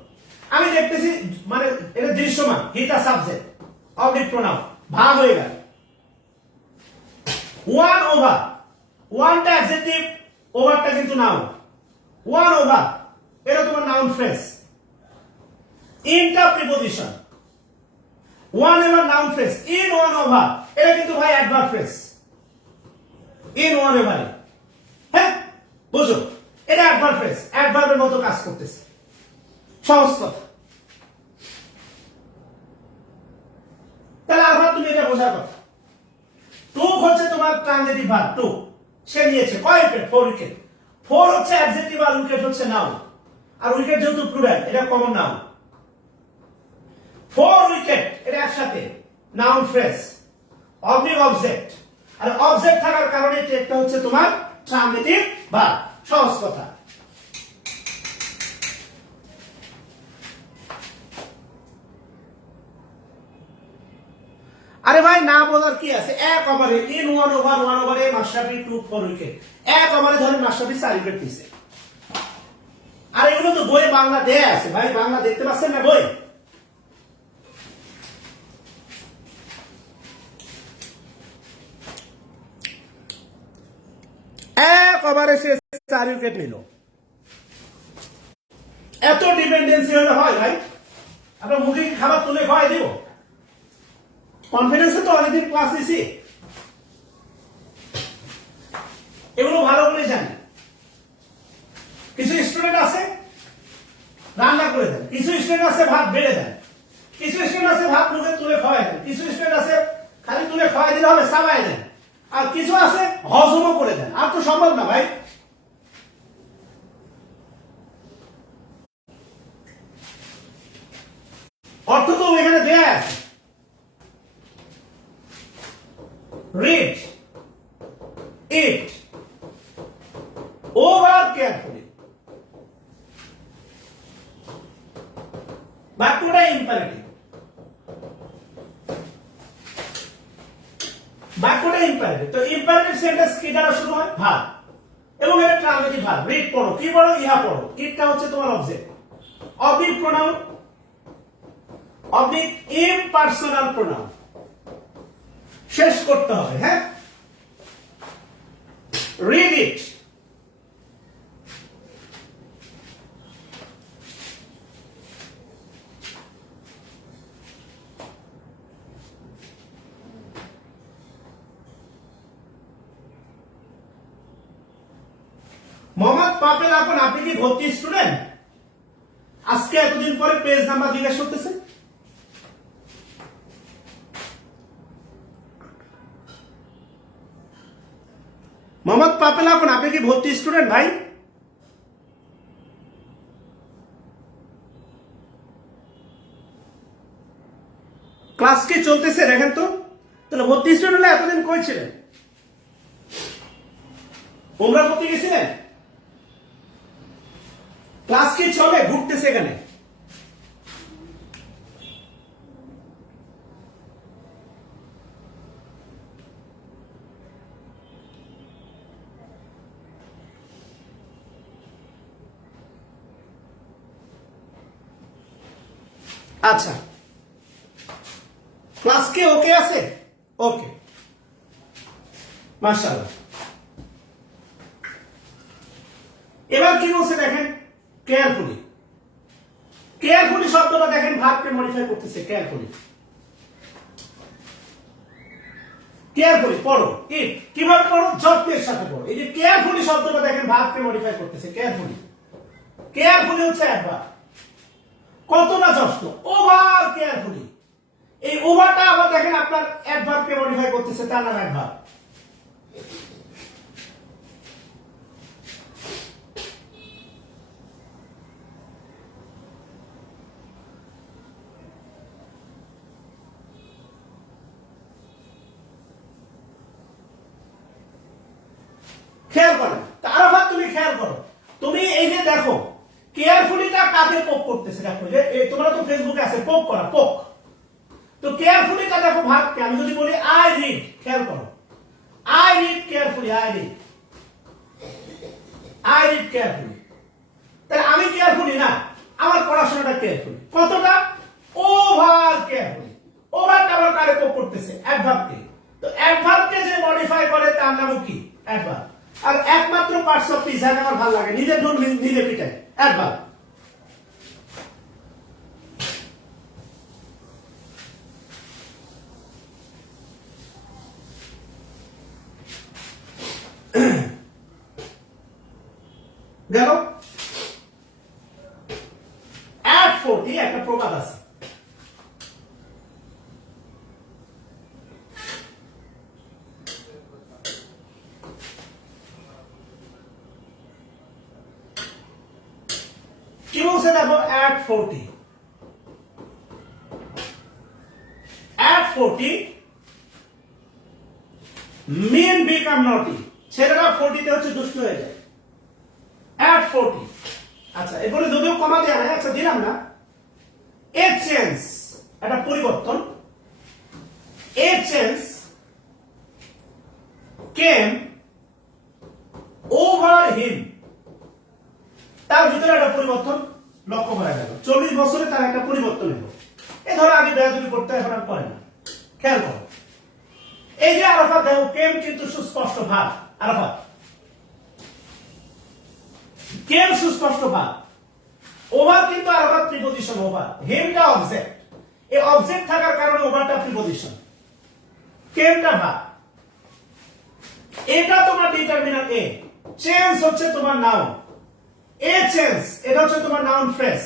আমি দেখতেছি মানে এটা দৃশ্যমান, হিটা সাবজেক্ট, অবজেক্ট প্রোনাউন, ভাগ হয়ে গেল। 1 ওভার, 1টা অ্যাডজেক্টিভ, ওভারটা কিন্তু নাউন। 1 ওভার এটা তোমার নাউন ফ্রেজ। ইনটা প্রিপজিশন, 1 এবার নাউন ফ্রেজ। ইন 1 ওভার এটা কিন্তু ভাই অ্যাডভার্ব ফ্রেজ। ইন 1 ওভার, হ্যাঁ বুঝো, এটা অ্যাডভার্ব ফ্রেজ, অ্যাডভার্বের মতো কাজ করতেছে। সহজ কথা। তাহলে আবার তুমি এটা বোঝার কথা। টুক হচ্ছে তোমার ট্রানজিটিভ ভার্ব, টুক। সে নিয়েছে কয় উইকেট? 4 উইকেট। 4 হচ্ছে অ্যাডজেক্টিভ আর উইকেট হচ্ছে নাউন। আর উইকেট যেহেতু প্লুরাল, এটা কমন নাউন। 4 উইকেট এটা একসাথে নাউন ফ্রেজ, অবজেক্ট। আর অবজেক্ট থাকার কারণে এটা হচ্ছে তোমার ট্রানজিটিভ ভার্ব। সহজ কথা। আরে ভাই না বলার কি আছে? 1 ওভারে, ইন 1 ওভার, 1 ওভারে মাশরাফি 2 4 উইকেট। 1 ওভারে ধরেন মাশরাফি 4 উইকেট দিছে। আর এগুলো তো বই বাংলা দেয়া আছে ভাই, বাংলা দেখতে পাচ্ছেন না বই? এক ওভারে সে 4 উইকেট নিল। এত ডিপেন্ডেন্সি হলে হয় ভাই? আপনার মুখে খাবার তুলে খাওয়াই দিব? কনফিডেন্সে তো অনেকদিন ক্লাস দিছি, এগুলো ভালো করে জানি। কিছু স্টুডেন্ট আছে রান্না করে দেন, কিছু স্টুডেন্ট আছে ভাত বেড়ে দেন, কিছু স্টুডেন্ট আছে ভাত মুখে তুলে খাওয়াই দেন, কিছু স্টুডেন্ট আছে খালি তুলে খাওয়াই দিলে হবে চাবাই দেন, আর কিছু আছে হজমও করে দেন। আর তো সম্ভব না ভাই। অর্থ তো এখানে দেয়া আছে। read it over carefully, বাক্যটা ইম্পারেটিভ, বাক্যটা ইম্পারেটিভ। তো ইম্পারেটিভ সেন্টেন্স কি দ্বারা শুরু হয়? ভার্ব, এবং এটা ট্রানজিটিভ ভার্ব। রিড পড়ো, কি পড়ো? ইহা পড়ো। ইটটা হচ্ছে তোমার object, object pronoun, object impersonal pronoun. শেষ করতে হবে, হ্যাঁ। রিড ইট, মোহাম্মদ পাপেল আপন, আপনি কি ভর্তি স্টুডেন্ট? আজকে এতদিন পরে পেজ নাম্বার জিজ্ঞাসা করতেছে। মোহাম্মদ পাপেল আপন, আপনি কি ভর্তি স্টুডেন্ট ভাই? ক্লাস কি চলতেছে দেখেন তো। তাহলে ভর্তি স্টুডেন্ট হলে এতদিন কই ছিলেন? ওমরা করতে গেছিলেন? ক্লাস কি চলে? ঘুরতেছে এখানে। আচ্ছা, ক্লাস কি ওকে আছে? ওকে, মাশাআল্লাহ। এবার কি বলছে দেখেন, কেয়ারফুলি। কেয়ারফুলি শব্দটা দেখেন ভার্বকে মডিফাই করতেছে। কেয়ারফুলি, কেয়ারফুলি পড়ো। কিভাবে পড়ো? যত্নের সাথে পড়ো। এই যে কেয়ারফুলি শব্দটা দেখেন ভাবকে মডিফাই করতেছে। কেয়ারফুলি, কেয়ারফুলি হচ্ছে অ্যাডভার্ব। কতটা যত্ন, ওভার কেয়ারফুলি। এই ওভারটা আবার দেখেন আপনার অ্যাডভার্বকে মডিফাই করতেছে, তার নাম অ্যাডভার্ব। খেয়াল করেন, আরাফাত তুমি খেয়াল করো, তুমি এই যে দেখো কেয়ারফুলিটা কাকে পোক করতেছে, দেখো যে তোমরা তো ফেসবুকে আছে পোক করা, পোক। তো কেয়ারফুলিটা দেখো ভাগকে, আমি যদি বলি আই রিড, খেয়াল করো, I read carefully, I read, I read carefully. তাহলে আমি কেয়ারফুলি না, আমার পড়াশোনাটা কেয়ারফুলি। কতটা? Over carefully. ওভারটা আবার কারে পোক করতেছে? অ্যাডভার্বকে। তো অ্যাডভার্বকে যে মডিফাই করে তার নাম কি? অ্যাডভার্ব। আর একমাত্র পার্টস অফ স্পিচ আমার ভালো লাগে, নিজের ঢোল নিজে পিটাই, অ্যাডভার্ব। দেখো at 40 একটা প্রবাদ আছে, কি বলছে দেখো, at 40, at 40 men become naughty, ছেলেরা 40 তে হচ্ছে দুষ্ট হয়ে যায়। at 40, আচ্ছা এরপরে যদিও কমা দেয়া নাই, আচ্ছা দিলাম না। a change, একটা পরিবর্তন, a change came over him, তার ভিতরে একটা পরিবর্তন লক্ষ্য করা গেল। 40 বছরে তার একটা পরিবর্তন এলো। এই ধরো আগে বেয়াদবি করতে, এখন আর করে না। খেয়াল করো, এই যে আরাফাত দেখো, কেম কিন্তু সুস্পষ্ট ভাব, আরাফাত কেম সুস্পষ্ট ভাব, ওভার কিন্তু আরাফাত প্রিপজিশন, ওভার। হিমটা অবজেক্ট, এই অবজেক্ট থাকার কারণে ওভারটা প্রিপজিশন, কেমটা ভাব। এটা তোমার ডিটারমিনার এ, চেঞ্জ হচ্ছে তোমার নাউন, এ চেঞ্জ এটা হচ্ছে তোমার নাউন ফ্রেজ,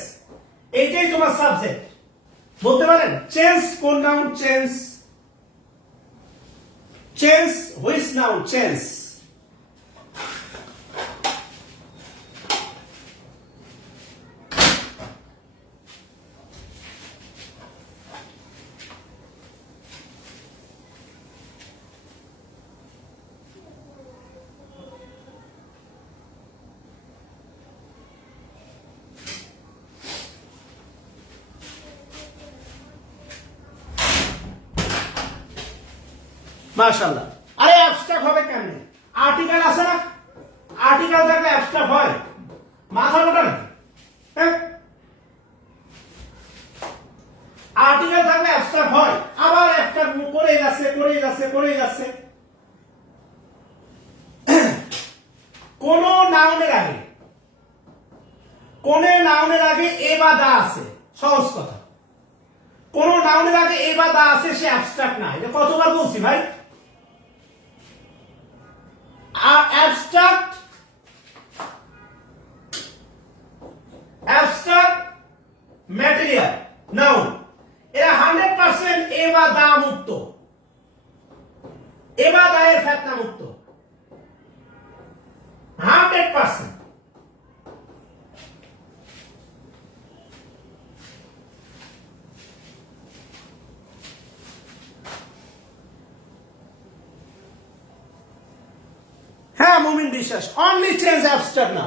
এইটাই তোমার সাবজেক্ট। বলতে পারেন চেঞ্জ কোন noun? Change, change which noun? Change. মাশাআল্লাহ। আরে অ্যাবস্ট্রাক্ট হবে কেমনে? আর্টিকেল আছে না, আর্টিকেল থাকলে অ্যাবস্ট্রাক্ট হয়? মাথা মোটা নাকি? হ্যাঁ, আর্টিকেল থাকলে অ্যাবস্ট্রাক্ট হয়, আবার অ্যাবস্ট্রাক্ট করেই যাচ্ছে, করেই যাচ্ছে, করেই যাচ্ছে। কোন নাউনের আগে, কোন নাউনের আগে এ বা দা আছে, সহজ কথা। কোন নাউনের আগে এ বা দা আছে, সে অ্যাবস্ট্রাক্ট না। এটা কতবার বলছি ভাই? abstract, abstract material noun, এরা 100% এ বা দা মুক্ত, এ বা দা এর ফেতনা মুক্ত, 100%। হ্যাঁ মুমিন বিশ্বাস, অনলি চেঞ্জ অ্যাবস্ট্রাক্ট না।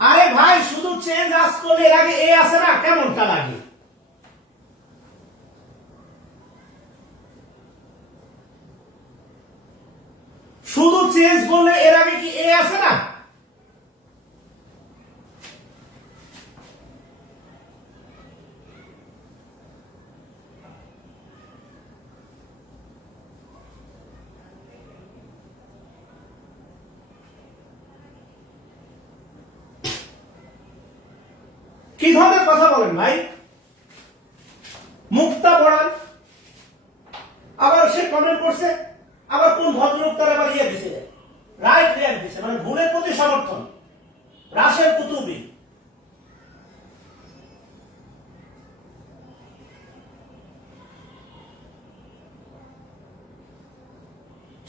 আরে ভাই শুধু চেঞ্জ আস করলে এর আগে এ আছে না, কেমনটা লাগে? শুধু চেঞ্জ করলে এর আগে কি এ আছে না? কি ধরনের কথা বলেন ভাই? মুক্তা পড়ান, আবার সে কমেন্ট করছে, আবার কোন ভদ্রলোক তার আবার ইয়ে দিছে, রাইট রিয়াক্ট দিছে, মানে ভুলের প্রতি সমর্থন, রাশেদ কুতুবী।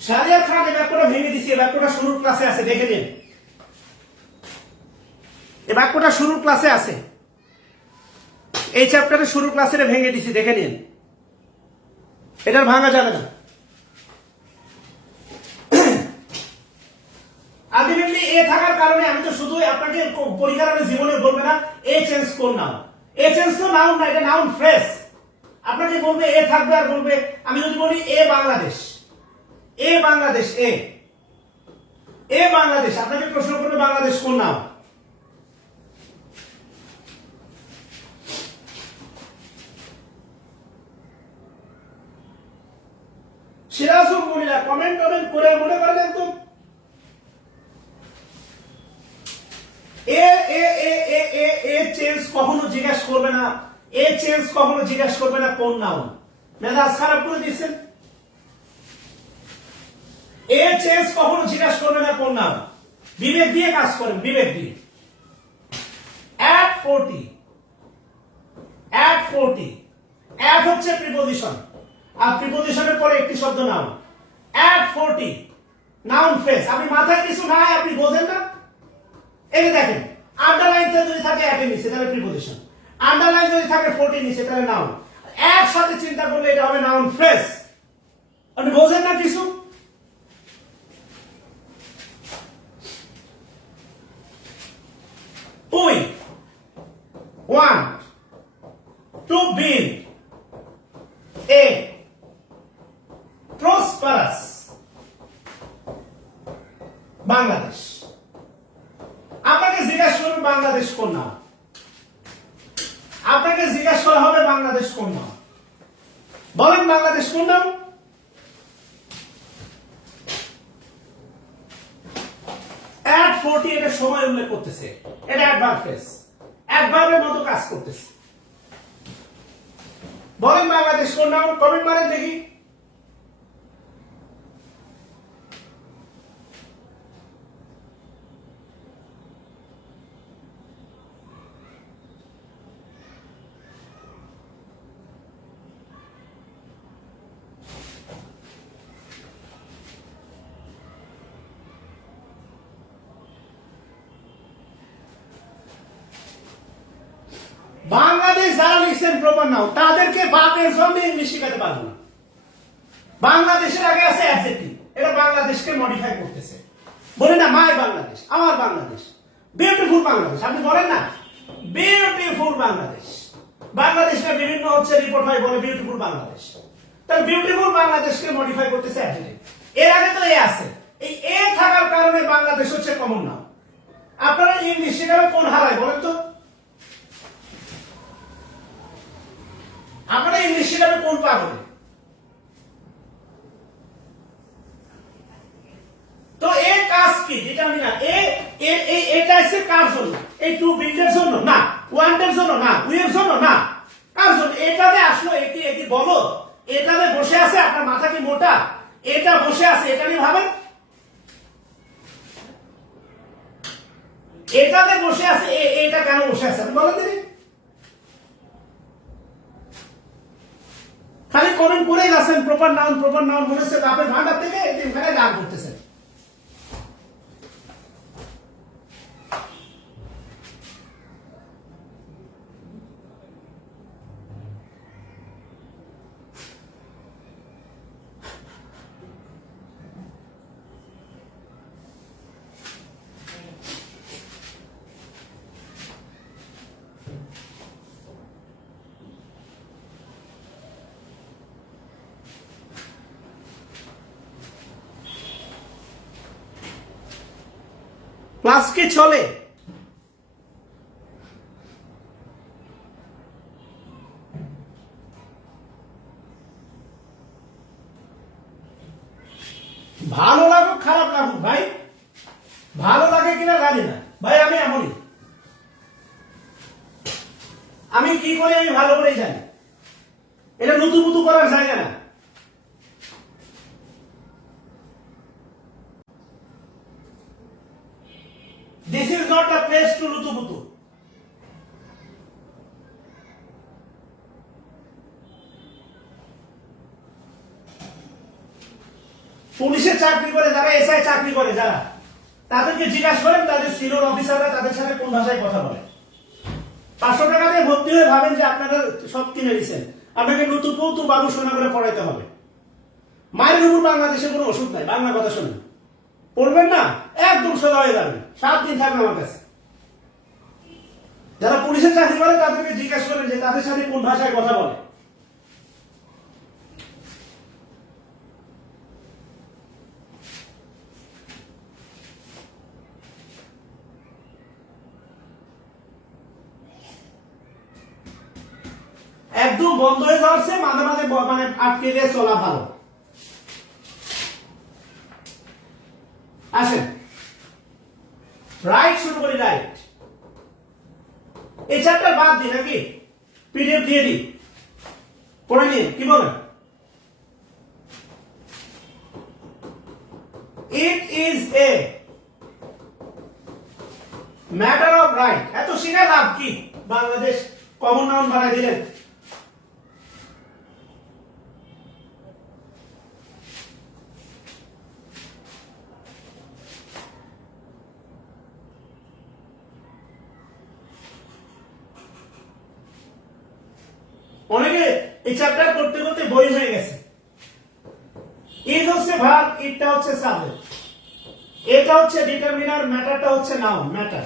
শাহরিয়ার খান এই বাক্যটা ভেঙে দিছে, এই বাক্যটা শুরুর ক্লাসে আছে, দেখে নিন। এই বাক্যটা শুরুর ক্লাসে আছে, এই চ্যাপ্টারের শুরুর ক্লাসে ভেঙে দিছি, দেখে নিন। এটার ভাঙা যাবে না। আলটিমেটলি এ থাকার কারণে আমি তো শুধু আপনাকে পরীক্ষার জীবনে বলবে না এ চেঞ্জ কোন নাম, এ চেঞ্জ তো নাউন না, এটা নাউন ফ্রেজ। আপনাকে বলবে এ থাকবে, আর বলবে, আমি যদি বলি এ বাংলাদেশ, এ বাংলাদেশ, এ বাংলাদেশ, আপনাকে প্রশ্ন করবে বাংলাদেশ কোন নাম। সিরাজুল মুনিরা কমেন্ট করে মনে করেন একদম এ চেঞ্জ কখনো জিজ্ঞেস করবে না, এ চেঞ্জ কখনো জিজ্ঞেস করবে না কোন নাউন। মেজাজ খারাপ করে দিচ্ছেন। এ চেঞ্জ কখনো জিজ্ঞেস করবে না কোন নাউন। বিবেক দিয়ে কাজ করেন, বিবেক দিয়ে। at 40 at হচ্ছে প্রিপোজিশন, আর প্রিপোজিশনের পরে একটি শব্দ নাউন। at 40 noun phrase. আপনি মাথায় কিছু নাই, আপনি বোঝেন না, এই দেখেন, আন্ডারলাইনটা যদি থাকে at এর নিচে তাহলে প্রিপোজিশন, আন্ডারলাইন যদি থাকে 40 নিচে তাহলে নাউন। একসাথে চিন্তা করলে এটা হবে নাউন ফ্রেজ। আপনি বোঝেন না কিছু? We want to build a prosperous Bangladesh. আপনাকে জিজ্ঞাসা করবে বাংলাদেশ কোন নাম, আপনাকে জিজ্ঞাসা করা হবে বাংলাদেশ কোন নাম, বলেন বাংলাদেশ কোন নাম? at 40 এটা সময় উল্লেখ করতেছে, এটা অ্যাডভার্ব ফ্রেজ, অ্যাডভার্বের মতো কাজ করতেছে। বলেন বাংলাদেশ কোন নাম, কমেন্ট মারেন দেখি। বাংলাদেশ যারা লিখছেন প্রপার নাও, তাদেরকে বাপের জন্য ইংলিশ শিখাতে পারবো না। বাংলাদেশের আগে আছে অ্যাডজেক্টিভ, এটা বাংলাদেশকে মডিফাই করতেছে। বলে না মাই বাংলাদেশ, আমার বাংলাদেশ, বিউটিফুল বাংলাদেশ। আপনি বলেন না বিউটিফুল বাংলাদেশ, বাংলাদেশটা বিভিন্ন হচ্ছে রিপোর্ট হয় বলে বিউটিফুল বাংলাদেশ। তাই বিউটিফুল বাংলাদেশকে মডিফাই করতেছে অ্যাডজেক্টিভ। এর আগে তো এ আছে, এই এ থাকার কারণে বাংলাদেশ হচ্ছে কমন নাম। আপনারা ইংলিশ শেখাবে কোন হারায় বলেন তো? আপনারা ইংলিশ শেখাবে কোন পাগলে? তো এ কাজ কি ডিটারমিনার, এটা আছে কার জন্য? এই টু বিল্ডের জন্য না, ওয়ান্টের জন্য না, উইয়ের জন্য না, কার জন্য? এটাতে আসলো, এটি বলো, এটাতে বসে আছে, আপনার মাথা কি মোটা? এটা বসে আছে, এটা নিয়ে ভাবেন। এটাতে বসে আছে, এটা কেন বসে আছে আপনি বলেন দিদি? খালি কমেন্ট করেই যাচ্ছেন প্রপার নাউন মনে হচ্ছে বাপের ভান্ডার থেকে এখানে গান করতেছেন। ক্লাস কি চলে? ভালো লাগুক খারাপ লাগুক ভাই, ভালো লাগে কিনা জানি না ভাই, আমি এমনই। আমি কি করি আমি ভালো করেই জানি, এটা নুতুপুতু করার জায়গা না। This is not a place to লুতুপুতু। পুলিশে চাকরি করে যারা, এসআই চাকরি করে যারা, তাদেরকে জিজ্ঞাসা করেন তাদের সিনিয়র অফিসাররা তাদের সাথে কোন ভাষায় কথা বলে। 500 টাকা দিয়ে ভর্তি হয়ে ভাবেন যে আপনারা সব কিনে দিচ্ছেন, আপনাকে নতুন কৌতু বাবু শোনা করে পড়াইতে হবে। মায়ের উপর বাংলাদেশে কোনো ওষুধ নাই, বাংলা কথা শুনুন, পড়বেন না একদম সোজা হয়ে যাবেন, 7 দিন থাকবে আমার কাছে। যারা পুলিশের চাকরি করে তাদেরকে জিজ্ঞাসা করেন যে তাদের সাথে কোন ভাষায় কথা বলে। একদম বন্ধ হয়ে যাচ্ছে, মাঝে মাঝে মানে আটকে দিয়ে চলা ভালো। আসেন রাইট শুরু করি। রাইট এই চ্যাপ্টার বাদ দিই নাকি পিডিএফ দিয়ে দিই, পড়ে নিন কি বলেন। It is a matter of right. এত শিখে লাভ কি, বাংলাদেশ কমন নাউন বানাই দিলেন। অনেকে এই চ্যাপ্টার করতে করতে বই হয়ে গেছে। ইজ হচ্ছে ভার্ব, ইটটা হচ্ছে সাবজেক্ট, এটা হচ্ছে ডিটারমিনার, ম্যাটারটা হচ্ছে নাউন ম্যাটার,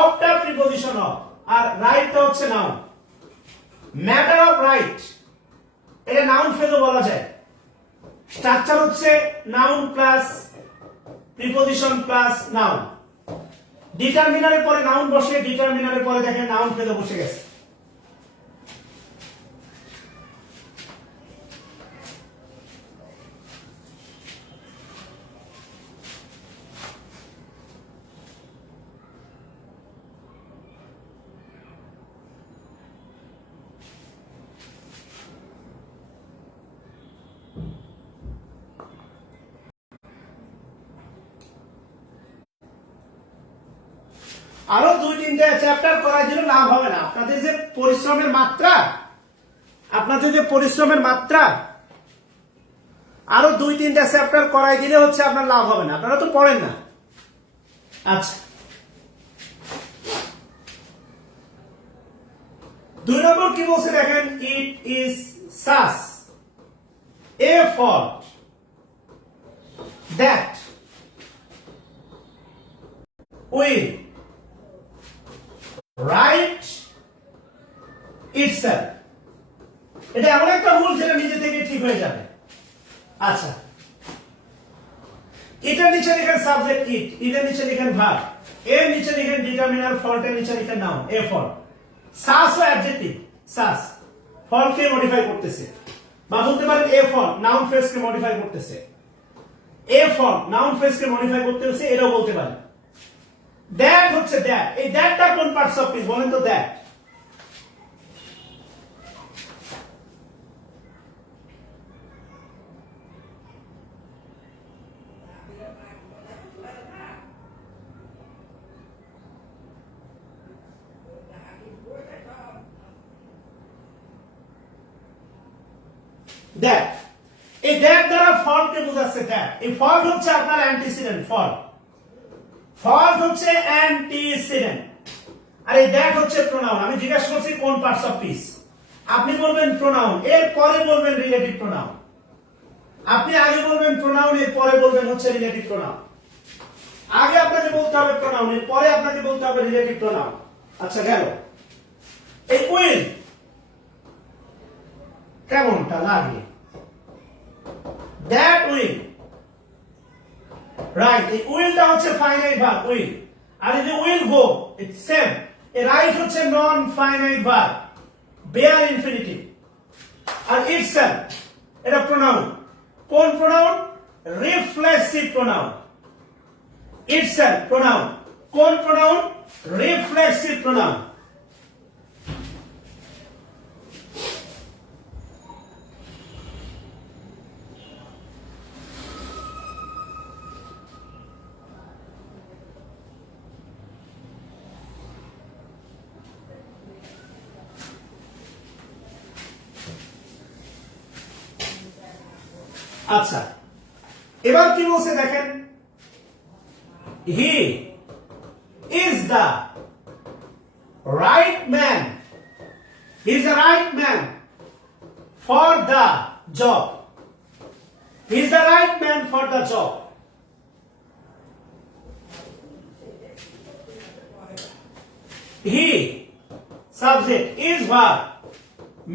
অফটা প্রিপজিশন অফ, আর রাইটটা হচ্ছে নাউন। ম্যাটার অফ রাইট এটা নাউন ফ্রেজও বলা যায়। স্ট্রাকচার হচ্ছে noun plus preposition plus noun. ডিটারমিনারের পরে নাউন বসে, ডিটারমিনারের পরে দেখেন নাউন ফ্রেজও বসে গেছে। আরো 2-3টা চ্যাপ্টার করাই দিলে লাভ হবে না। আপনাদের যে পরিশ্রমের মাত্রা, আরো 2-3টা চ্যাপ্টার করাই দিলে হচ্ছে আপনার লাভ হবে না, আপনারা তো পড়েন না। আচ্ছা 2 নম্বর কি বলছে দেখেন, it is such a fault that will right itself. এটা এমন একটা ভুল যেটা নিজে থেকে ঠিক হয়ে যাবে। আচ্ছা এটার নিচে লিখেন সাবজেক্ট ইট, এর নিচে লিখেন ভার্ব, এর নিচে লিখেন ডিটারমিনার, ফল্টের নিচে লিখেন নাউন। এ ফল্ট সাস ও অ্যাডজেক্টিভ, সাস ফল্টকে মডিফাই করতেছে, বা বলতে পারেন এ ফল্ট নাউন ফ্রেজকে মডিফাই করতেছে। এ ফল্ট নাউন ফ্রেজকে মডিফাই করতেছে, এটাও বলতে পারেন। দ্যাট হচ্ছে দ্যাট, এই দ্যাটটা কোন পার্টস অফ স্পিচ বলেন তো? দ্যাট দ্যাট এই দ্যাট দ্বারা ফল্টকে বোঝাচ্ছে। দ্যাট এই ফল্ট হচ্ছে আপনার অ্যান্টিসিডেন্ট। ফল্ট হচ্ছে অ্যান্টিসিডেন্ট, আর এই দ্যাট হচ্ছে প্রোনাউন। আমি জিজ্ঞাসা করছি কোন পার্টস অফ স্পিচ, আপনি বলবেন প্রোনাউন, এর পরে বলবেন রিলেটিভ প্রোনাউন। আপনি আগে বলবেন প্রোনাউন, এর পরে বলবেন হচ্ছে রিলেটিভ প্রোনাউন। আগে আপনাকে বলতে হবে প্রোনাউন, এর পরে আপনাকে বলতে হবে রিলেটিভ প্রোনাউন। আচ্ছা গেল। এই উইল কেমনটা লাগে? That will, right. এই উইলটা হচ্ছে ফাইনাইট ভার্ব উইল, আর এই যে উইল গো ইটস সেম। এই রাইট হচ্ছে non finite verb bare infinitive, আর ইটসেলফ এটা প্রোনাউন। কোন pronoun? Reflexive pronoun. Itself pronoun. কোন প্রোনাউন? Reflexive pronoun. আচ্ছা, এবার কি বলছে দেখেন, he is the right man, he is the right man for the job, he is the right man for the job. He, subject, is verb,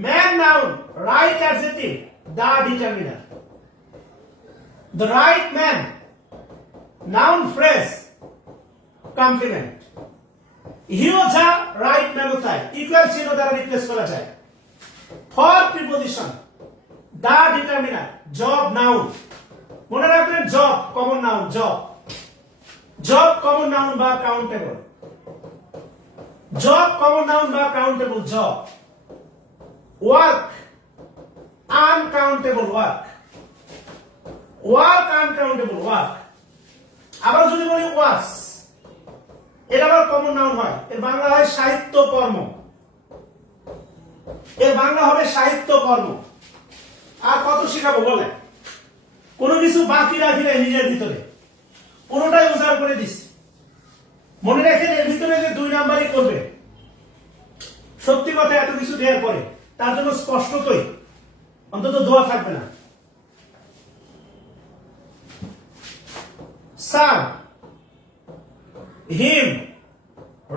man noun, right adjective, the determiner. The right man, noun phrase, complement. He was a right man কোথায় equal চিহ্ন দ্বারা replace করা যায়। For preposition, the determiner, job noun, মনে রাখবেন job common noun, job common noun বা countable, job common noun বা countable job, work uncountable work uncountable work। আবার যদি বলি ওয়ার্কস, এটা আবার কমন নাউন হয়, এর বাংলা হয় সাহিত্য কর্ম, এর বাংলা হবে সাহিত্য কর্ম। আর কত শেখাবো বলে, কোনো কিছু বাকি রাখি নাই নিজের ভিতরে, কোনোটাই উজাড় করে দিস। মনে রাখেন এর ভিতরে যে 2 নাম্বারই করবে, সত্যি কথা এত কিছু দেওয়ার পরে তার জন্য স্পষ্টতই অন্তত দোয়া থাকবে না। Some, him,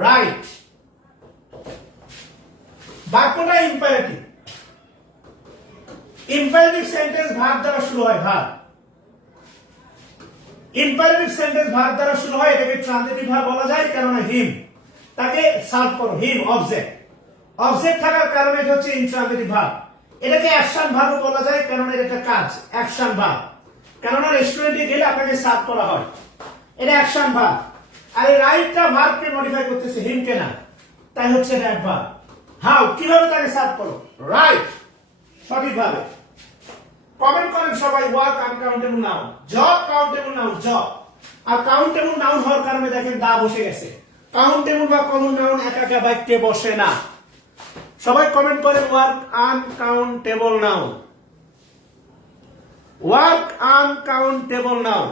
right, বাক্যটা ইম্পারেটিভ, ইম্পারেটিভ সেন্টেন্স ভার্ব দ্বারা শুরু হয়, ভার্ব ইম্পারেটিভ সেন্টেন্স ভার্ব দ্বারা শুরু হয়, এটাকে ট্রানজিটিভ ভার্ব বলা যায়, কেননা হিম তাকে সার্ভ করো, হিম অবজেক্ট থাকার কারণে এটা হচ্ছে ইন্ট্রানজিটিভ ভার্ব। এটাকে অ্যাকশন ভার্ব বলা যায়, কেননা এটা একটা কাজ, অ্যাকশন ভার্ব, কেননা রেস্টুরেন্টে গেলে আপনাকে সার্ভ করা হয়, এটা অ্যাকশন ভার্ব। আর এই রাইটটা ভার্বকে মডিফাই করতেছে, হিম কে না, তাই হচ্ছে এটা অ্যাডভার্ব। হাউ, কিভাবে তাকে সার্ভ করো, রাইট, সঠিকভাবে। কমেন্ট করেন সবাই, work uncountable noun, job countable noun, job. আর কাউন্টেবল নাউন হওয়ার কারণে দেখেন দা বসে গেছে, কাউন্টেবল বা কমন নাউন একা একা বাক্যে বসে না। সবাই কমেন্ট করেন work uncountable noun, work uncountable noun.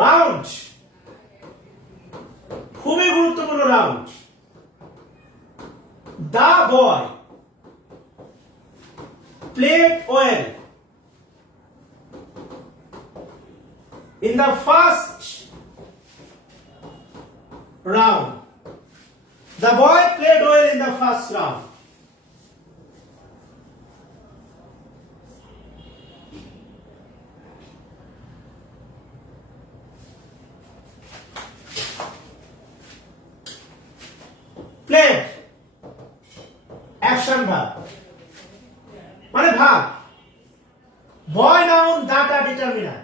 Round, খুবই গুরুত্বপূর্ণ round. The boy played well in the first round. The boy played well in the first round. Played, action verb, মানে ভাব। বয় নাউন, দাটা ডিটারমিনার।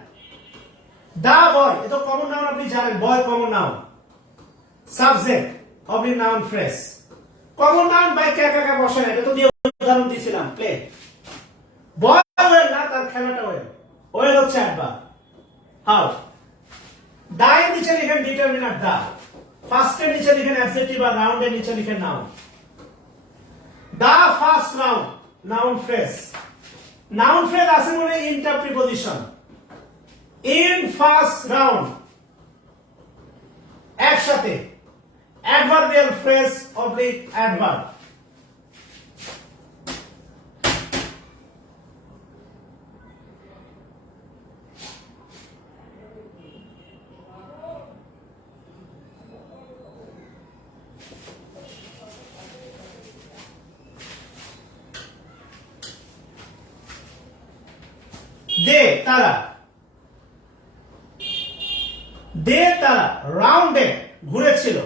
দা বয়, এটা কমন নাউন, আপনি জানেন boy common noun, subject oblique noun phrase. Common noun বাক্যে একা একা বসে না, এটা তো দিয়ে উদাহরণ দিয়েছিলাম। প্লে, বয় ওয়েল না, তার খেলাটা ওয়েল, ওয়েল হচ্ছে অ্যাডভার্ব। হাউ, দা এর নিচে লিখেন ডিটারমিনার দা, ফার্স্টের নিচে লিখেন অ্যাডজেক্টিভ আর রাউন্ডের নিচে লিখেন noun. The first round, noun phrase. Noun phrase আছে মানে inter preposition. In first round একসাথে adverbial phrase oblique adverb. They তারা, দে তারা রাউন্ডে ঘুরেছিল।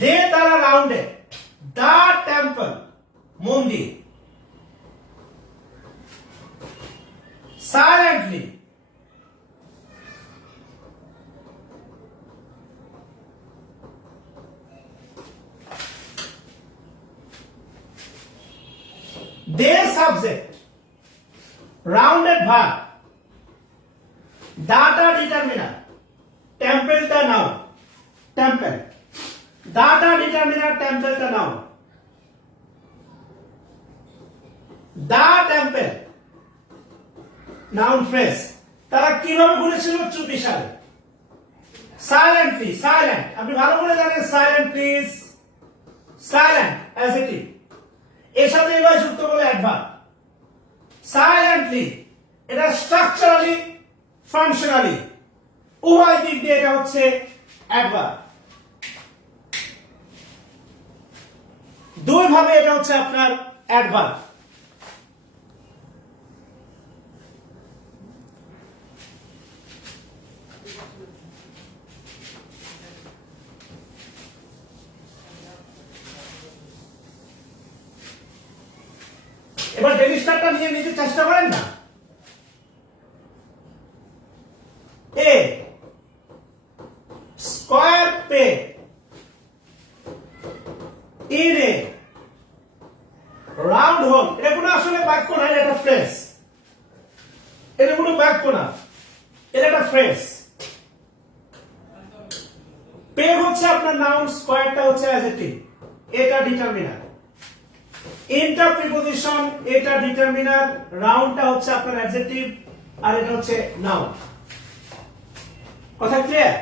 দে তারা রাউন্ডে দা টেম্পল, মন্দির। Silently, they subject, rounded verb, দাটা ডিটারমিনার, টেম্পলটা নাউন, টেম্পল, দাটা ডিটারমিনার, টেম্পলটা noun, the temple, noun phrase. তারা কিভাবে বলেছিল? চুপি সারে, সাইলেন্টলি, সাইলেন্ট, আপনি ভালো করে জানেন সাইলেন্ট প্লিজ, সাইলেন্ট অ্যাডজেক্টিভ, এর সাথে এবার যুক্ত করলে অ্যাডভার্ব। সাইলেন্টলি এটা স্ট্রাকচারালি, ফাংশনালি উভয় দিক দিয়ে এটা হচ্ছে অ্যাডভার্ব। দুই ভাবে এটা হচ্ছে আপনার অ্যাডভার্ব। এবার ডেলি স্টারটা নিয়ে নিতে চেষ্টা করেন না। A square peg, in a round hole, এটা কোনো আসলে বাক্য না, এটা ফ্রেজ। এটা কোনো বাক্য না, এটা একটা ফ্রেজ। পে হচ্ছে আপনার নাউন, স্কয়ারটা হচ্ছে অ্যাডজেক্টিভ, এটা ডিটারমিনার। ইনটা প্রিপজিশন, এটা ডিটারমিনার, রাউন্ডটা হচ্ছে আপনার অ্যাডজেক্টিভ, আর এটা হচ্ছে নাউন। কথা ক্লিয়ার?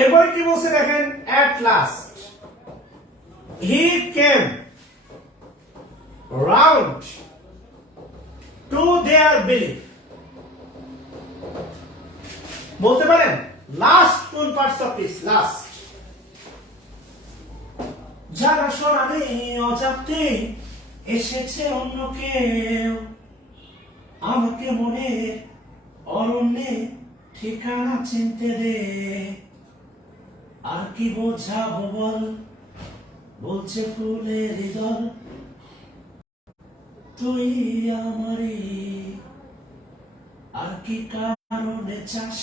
এরপরে কি বলছে দেখেন, at last he came round to their belief। বলতে পারেন লাস্ট কোন পার্টস অফ দিস? লাস্ট। যারা শোনাবে অজান্তে এসেছে অন্য কেউ, আমাকে মনে অরণ্যে ঠিকানা চিনতে দে, আর কি বোঝাবো বল, বলছে ফুলের দল, তুই আমারে আর কি কারণে চাস।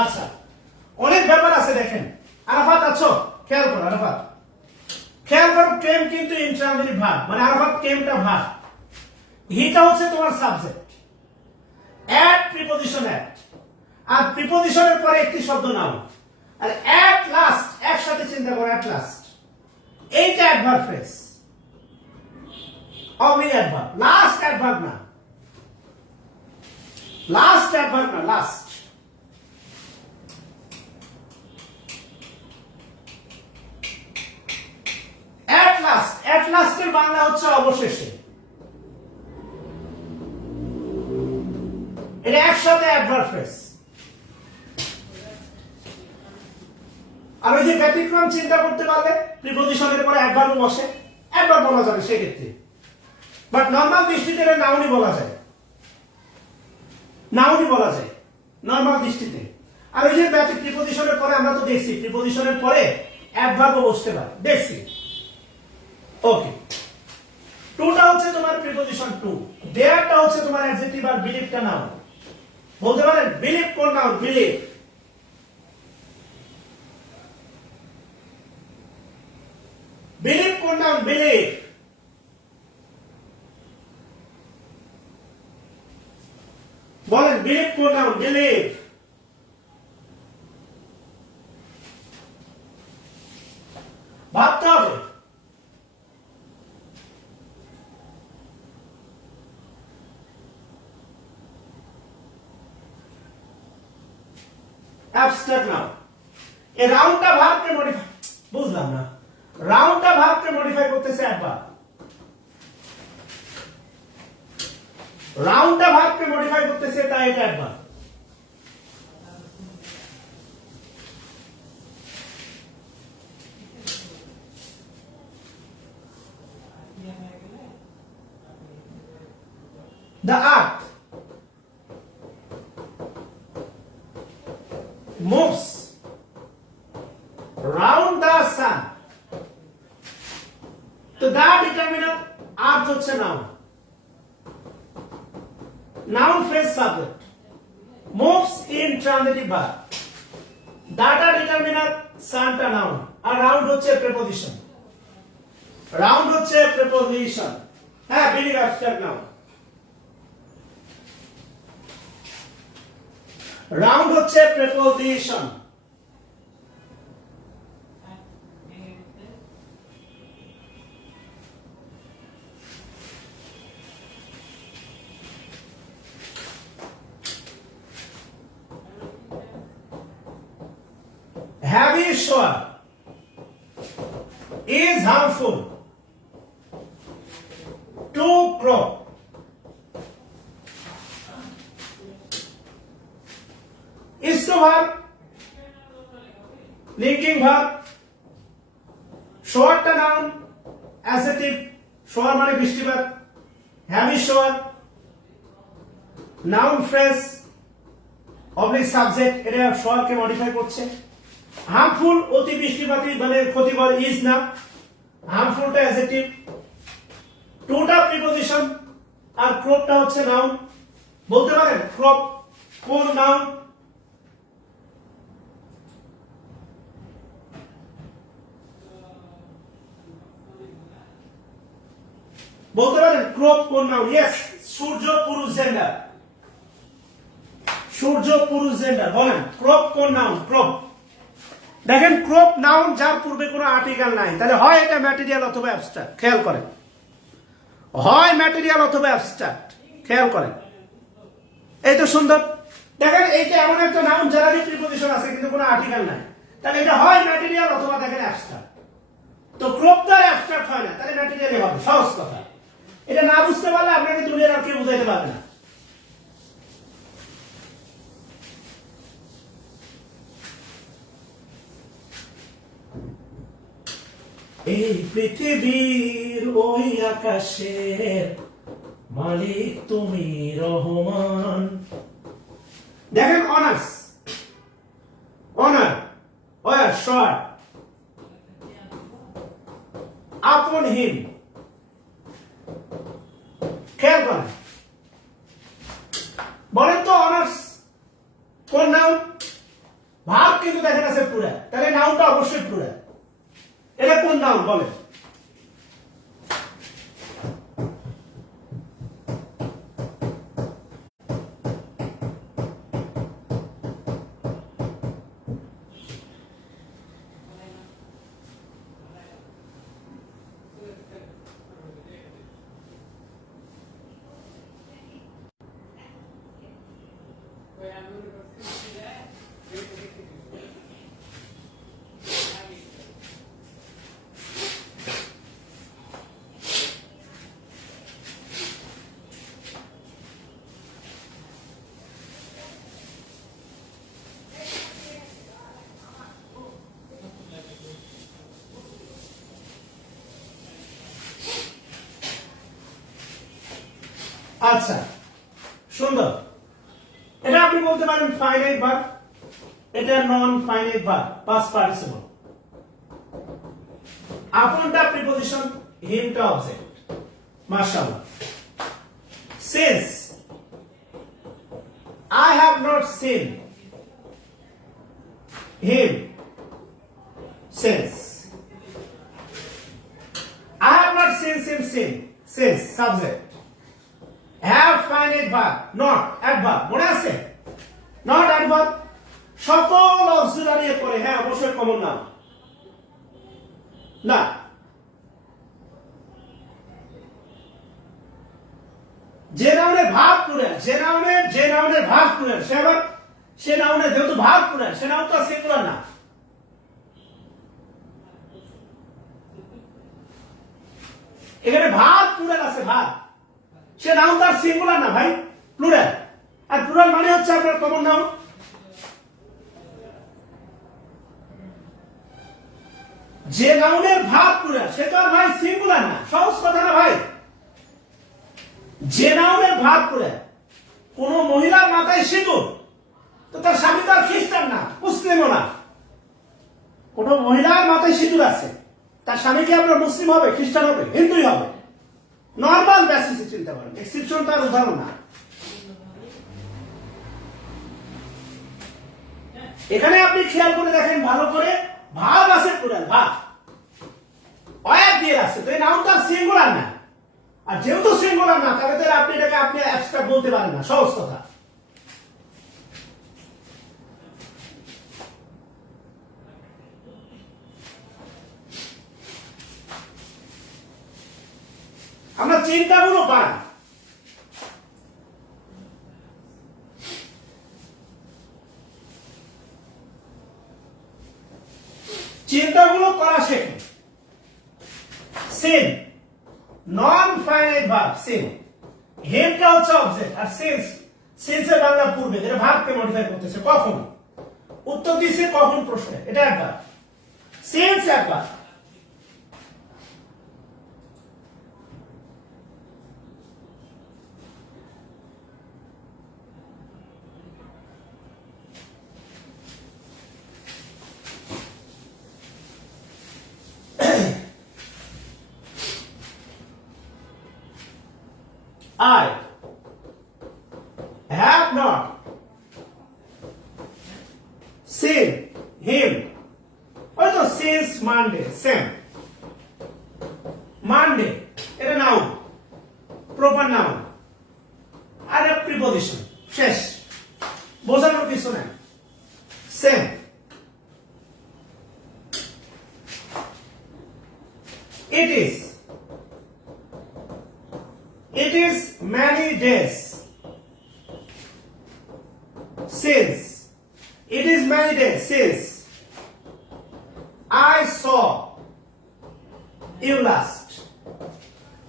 আচ্ছা, অনেক ব্যাপার আছে দেখেন। আরাফাত আছো, খেয়াল করো আরাফাত, খেয়াল করো, কেম কিন্তু ইন্ট্রান্সিটিভ ভার্ব, মানে আরাফাত কেমটা ভার্ব, হিটা হচ্ছে তোমার সাবজেক্ট, অ্যাট প্রিপজিশন অ্যাট, আর প্রিপজিশনের পরে একটি শব্দ নাও, আর অ্যাট লাস্ট একসাথে চিন্তা করো, অ্যাট লাস্ট এইটা adverb phrase, only adverb, last adverb না, লাস্ট অ্যাডভার্ব না, লাস্ট। অ্যাট লাস্টের বাংলা হচ্ছে অবশেষে, এটা একসাথে অ্যাডভার্ব ফ্রেজ। আর ওই যে ব্যতিক্রম চিন্তা করতে পারলে প্রিপজিশনের পরে অ্যাডভার্ব বসে, অ্যাডভার্ব বলা যাবে সেক্ষেত্রে, বাট নর্মাল দৃষ্টিতে নাউনই বলা যায়, নাউনই বলা যায় নর্মাল দৃষ্টিতে। আর ওই যে প্রিপজিশনের পরে আমরা তো দেখছি প্রিপজিশনের পরে অ্যাডভার্বও বসতে পারে, দেখছি। ওকে, টুটা হচ্ছে তোমার প্রিপজিশন টু, দেয়ারটা হচ্ছে তোমার অ্যাডজেক্টিভ, আর বিলিভটা নাউন। বলতে পারেন বিলিভ কোন নাউন? বিলিভ। বিলিভ কোন নাউন? বিলিভ। বলেন বিলিভ কোন নাউন? বিলিভ। ভাবতে হবে। Abstract noun. এই রাউন্ডটা ভার্বকে মডিফাই, বুঝলাম না, রাউন্ডটা ভার্বকে মডিফাই করতেছে অ্যাডভার্ব, রাউন্ডটা ভার্বকে মডিফাই করতেছে, তাই এটা adverb. The earth moves round the sun. তো দা ডিটারমিনার আর্থ হচ্ছে noun, noun phrase subject, moves in transitive verb, দাটা ডিটারমিনার, সানটা নাউন, আর রাউন্ড হচ্ছে প্রিপজিশন, রাউন্ড হচ্ছে প্রিপজিশন। হ্যাঁ, বিলিভ অ্যাবস্ট্রাক্ট নাউন, রাউন্ড হচ্ছে preposition. Heavy shower is harmful to crop. Is to verb, linking verb, shower টা noun, adjective, shower মানে বৃষ্টিপাত, heavy shower, noun phrase, oblique subject, এটা shower কে modify করছে। harmful অতি বৃষ্টিপাতী মানে ক্ষতিকর, is না, harmful টা adjective, টুটা প্রিপজিশন, আর ক্রপটা হচ্ছে নাউন। বলতে পারেন ক্রপ কোন নাউন? বলতে পারেন ক্রপ কোন নাউন? ইয়েস, সূর্য পুরুষ জেন্ডার, সূর্য পুরুষ জেন্ডার। বলেন ক্রপ কোন নাউন? ক্রপ। দেখেন ক্রপ নাউন যার পূর্বে কোনো আর্টিকেল নাই, তাহলে হয় এটা ম্যাটেরিয়াল অথবা অ্যাবস্ট্রাক্ট, খেয়াল করেন, হয় ম্যাটেরিয়াল অথবা অ্যাবস্ট্রাক্ট, খেয়াল করেন। এই তো সুন্দর, দেখেন এইটা এমন একটা নাউন যার প্রিপজিশন আছে কিন্তু কোনো আর্টিকেল নাই, তাহলে এটা হয় ম্যাটেরিয়াল অথবা দেখেন অ্যাবস্ট্রাক্ট। তো ক্রপ তো অ্যাবস্ট্রাক্ট হয় না, তাহলে ম্যাটেরিয়ালই হবে, সহজ কথা। এটা না বুঝতে পারলে আপনাকে দুনিয়ার আর কেউ বুঝাইতে পারবে না। এই পৃথিবীর ওই আকাশের মালিক তুমি রহমান। দেখেন অনার্স, অনার, ওয়ার শর্ট, আপন হিম, খেয়াল করেন। বলেন তো অনার্স কোন নাউন? ভাব কিন্তু দেখেন আছে পুরা, তাহলে নাউনটা অবশ্যই পুরা। এটা কোন নাউন বলেন? আচ্ছা সুন্দর, এটা আপনি বলতে পারেন ফাইনাইট ভার্ব, এটা non finite verb past participle আপনটা প্রিপজিশন হিমটা অবজেক্ট মাশাআল্লাহ since I have not seen him since I have not seen him since subject have finite verb not adverb মনে আছে not adverb সকল অক্সিলারি এর পরে হ্যাঁ অবশ্যই কমন নাম না যে নাউনের ভাব প্লুরাল যে নাউনের ভাব প্লুরাল সে নাউনের যেহেতু ভাব প্লুরাল সে নাউন তো সিঙ্গুলার না এখানে ভাব প্লুরাল আছে ভাব সে নাউন তার সিঙ্গুলার না ভাই প্লুরাল আর প্লুরাল মানে হচ্ছে আপনার কমন নাউন যে নাউনের ভাব প্লুরাল সে তো আর ভাই সিঙ্গুলার না সহজ কথা না ভাই যে নাউনের ভাব প্লুরাল কোন মহিলার মাথায় সিঁদুর তো তার স্বামী তো আর খ্রিস্টান না মুসলিমও না কোন মহিলার মাথায় সিঁদুর আছে তার স্বামী কি আপনার মুসলিম হবে খ্রিস্টান হবে হিন্দুই হবে নর্মাল বেসিসে চিন্তা করেন এক্সেপশন তার উদাহরণ না এখানে আপনি খেয়াল করে দেখেন ভালো করে ভাব আছে প্লুরাল ভাব অয়ার দিয়ে আছে তো এই নাউনটা সিঙ্গুলার না আর যেহেতু সিঙ্গুলার না তাহলে আপনি এটাকে আপনি অ্যাবস্ট্রাক্ট বলতে পারেন না সহজ কথা আমরা চিন্তাগুলো পাই চিন্তাগুলো করা শেখে seen non finite verb seen হেমটা হচ্ছে অবজেক্ট আর সিন্সের বাংলা পূর্বে যেটা ভার্বকে মডিফাই করতেছে কখন উত্তর দিছে কখন প্রশ্নে এটা একবার সিন্স একবার I have not seen him. Also since Monday, same. Monday, এটা noun, proper noun. R a preposition, শেষ। বোঝানোর কিছু নাই। Same. It is many days since I saw you last.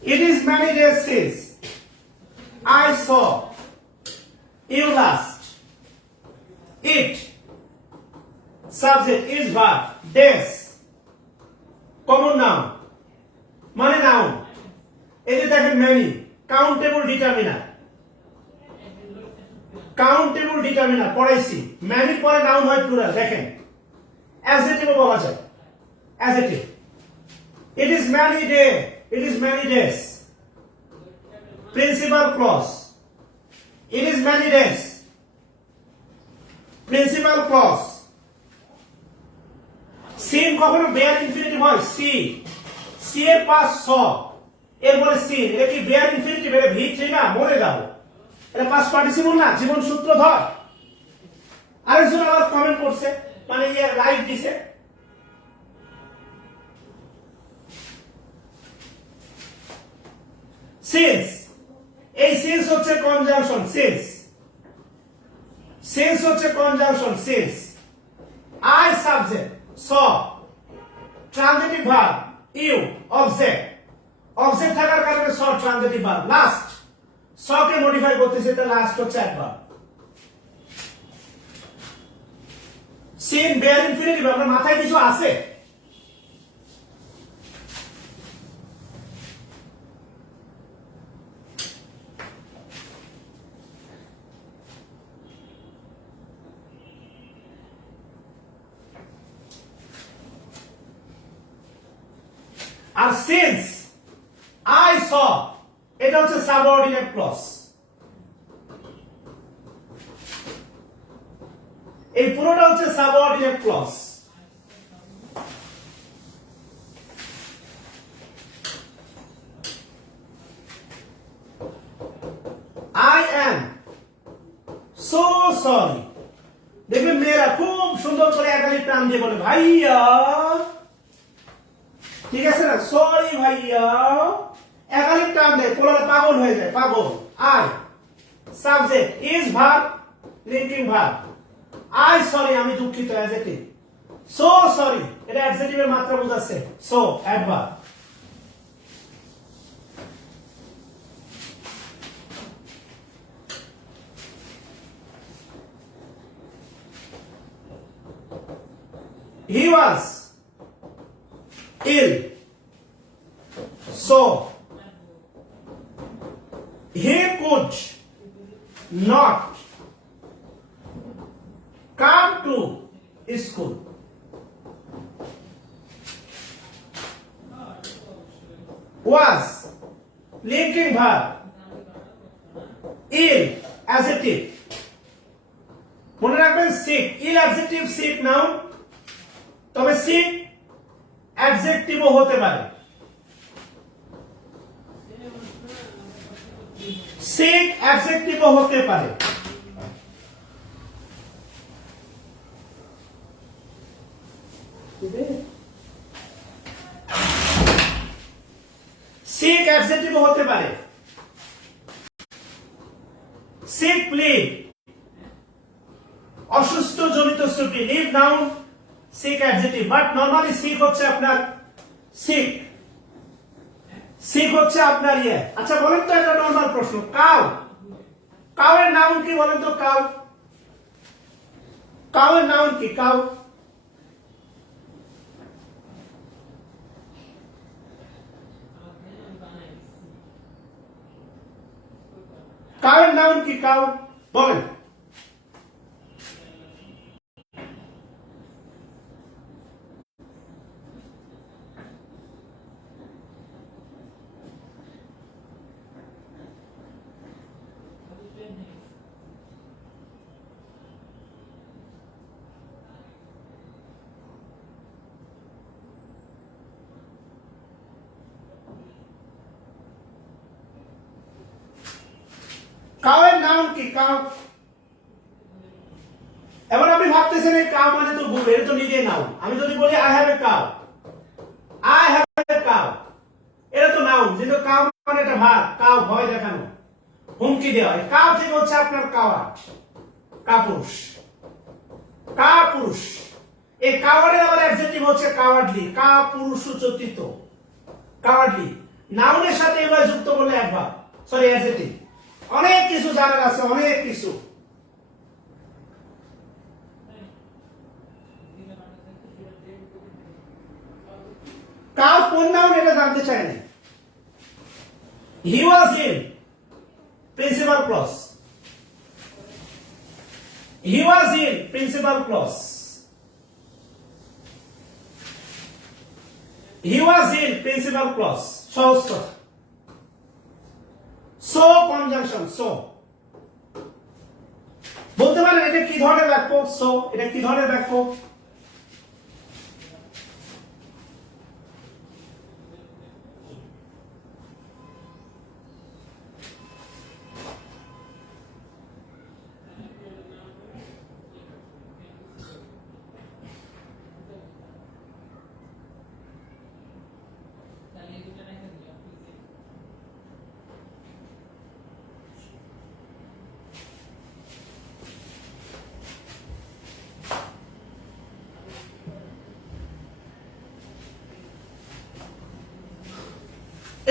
It is many days since I saw you last. It subject is verb days common noun মানে noun এই যে দেখেন many countable determiner পড়াইছি many পরে noun হয় plural দেখেন adjective বলা যায় adjective it is many days principal clause it is many days principal clause seen কখনো বেয়ার ইনফিনিটিভ হয় সি এর পাস স এরপরে সিন এটা কি বেয়ার ইনফিনিটিভ এটা ভি3 না মরে যাবো এটা পাস্ট পার্টিসিপল না জীবন সূত্রধর আরেকজন আবার কমেন্ট করছে মানে ইয়ে লাইক দিছে সিন্স এই সিন্স হচ্ছে conjunction since I subject saw transitive verb you object থাকার কারণে স ট্রানজিটিভ ভার্ব লাস্ট সকে মডিফাই করতেছে এটা লাস্ট হচ্ছে একবার সিন বেয়ার ইনফিনিটিভ আপনার মাথায় কিছু আছে আর সিন্স আই স এটা হচ্ছে সাবঅর্ডিনেট ক্লজ। এই পুরোটা হচ্ছে subordinate clause. I am so sorry. দেখবেন মেয়েরা খুব সুন্দর করে একালি টান দিয়ে বলে ভাইয়া, ঠিক আছে না, সরি ভাইয়া, একালি টান দেয়, পোলারা পাগল হয়ে যায়, পাগল। I subject, is verb, linking verb. I sorry, আমি দুঃখিত, অ্যাডজেক্টিভ। সো সরি, এটা অ্যাডজেক্টিভের মাত্রা বোঝাচ্ছে, so adverb. He was ill, so he could not come to school. Was linking verb, ill adjective, মনে রাখবেন sick, ill adjective, sick noun, তবে sick অ্যাডজেক্টিভও হতে পারে। sick অ্যাডজেক্টিভও হতে পারে। sick অ্যাডজেক্টিভও হতে পারে। sick লিভ, অসুস্থ জনিত ত্রুটি, leave noun, sick adjective, but normally sick হচ্ছে আপনার sick, sick হচ্ছে আপনার ইয়ে। আচ্ছা বলেন তো, এটা নরমাল প্রশ্ন, কাউ, কাউ এর নাউন কি বলেন তো? কাউ, কাউ এর নাউন কি? কাউ, কাউ এর নাউন কি? কাউ বলেন। কাউ এর নাউন কি? কাউ। এবার আপনি ভাবতেছেন এই কাউ মানে তো ভুল, এটা তো নিজে নাউন। আমি যদি বলি I have a cow, I have a cow, এটা তো নাউন, কিন্তু কাউ মানে এটা ভাব, কাউ ভয় দেখানো, হুমকি দেওয়া। কাউ থেকে হচ্ছে আপনার কাওয়ার্ড, কাপুরুষ, কাপুরুষ। এই কাওয়ার্ডের আবার অ্যাডজেক্টিভ হচ্ছে কাওয়ার্ডলি, কাপুরুষোচিত, কাওয়ার্ডলি। নাউনের সাথে এবার যুক্ত করলে অ্যাডভার্ব, সরি অ্যাডজেক্টিভ। অনেক কিছু জানার আছে, অনেক কিছু। কাউ কোন নাউন এটা জানতে চাই না। He was in, principal clause, he was in principal clause, he was in principal clause, সহজ কথা। সো কনজাংশন, সো বলতে পারেন এটা কি ধরনের বাক্য? সো এটা কি ধরনের বাক্য?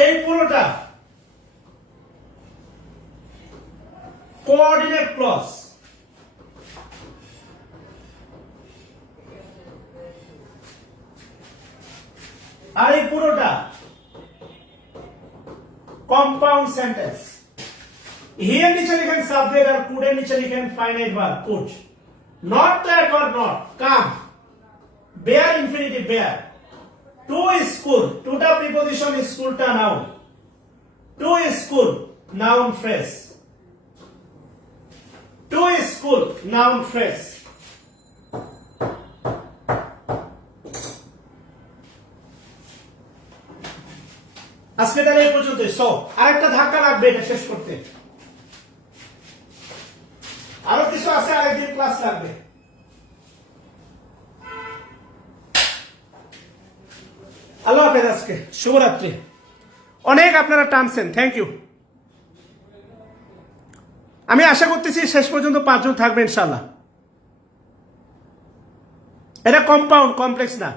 এই পুরোটা কোঅর্ডিনেট ক্লজ। আর এই পুরোটা কম্পাউন্ড সেন্টেন্স। হিয়ার নিচে লিখেন সাবজেক্ট আর কুড এর নিচে লিখেন finite verb, could. Not that or not, come, bare infinitive, bare. To school, টুটা প্রিপজিশন, স্কুলটা noun. To school noun phrase, to school noun phrase. আজকে তাহলে এই পর্যন্ত। সো আরেকটা ধাক্কা লাগবে এটা শেষ করতে, আরো কিছু আছে, আরেকদিন ক্লাস লাগবে। আল্লাহ হাফেজ, আজকে শুভরাত্রি। অনেক আপনারা টানছেন, থ্যাংক ইউ। আমি আশা করতেছি শেষ পর্যন্ত 5 জন থাকবে ইনশাল্লাহ। এটা কম্পাউন্ড, কমপ্লেক্স না।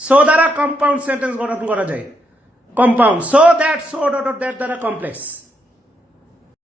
সো দ্বারা কম্পাউন্ড সেন্টেন্স গঠন করা যায়। Compound, so that, so dot that দ্বারা কমপ্লেক্স।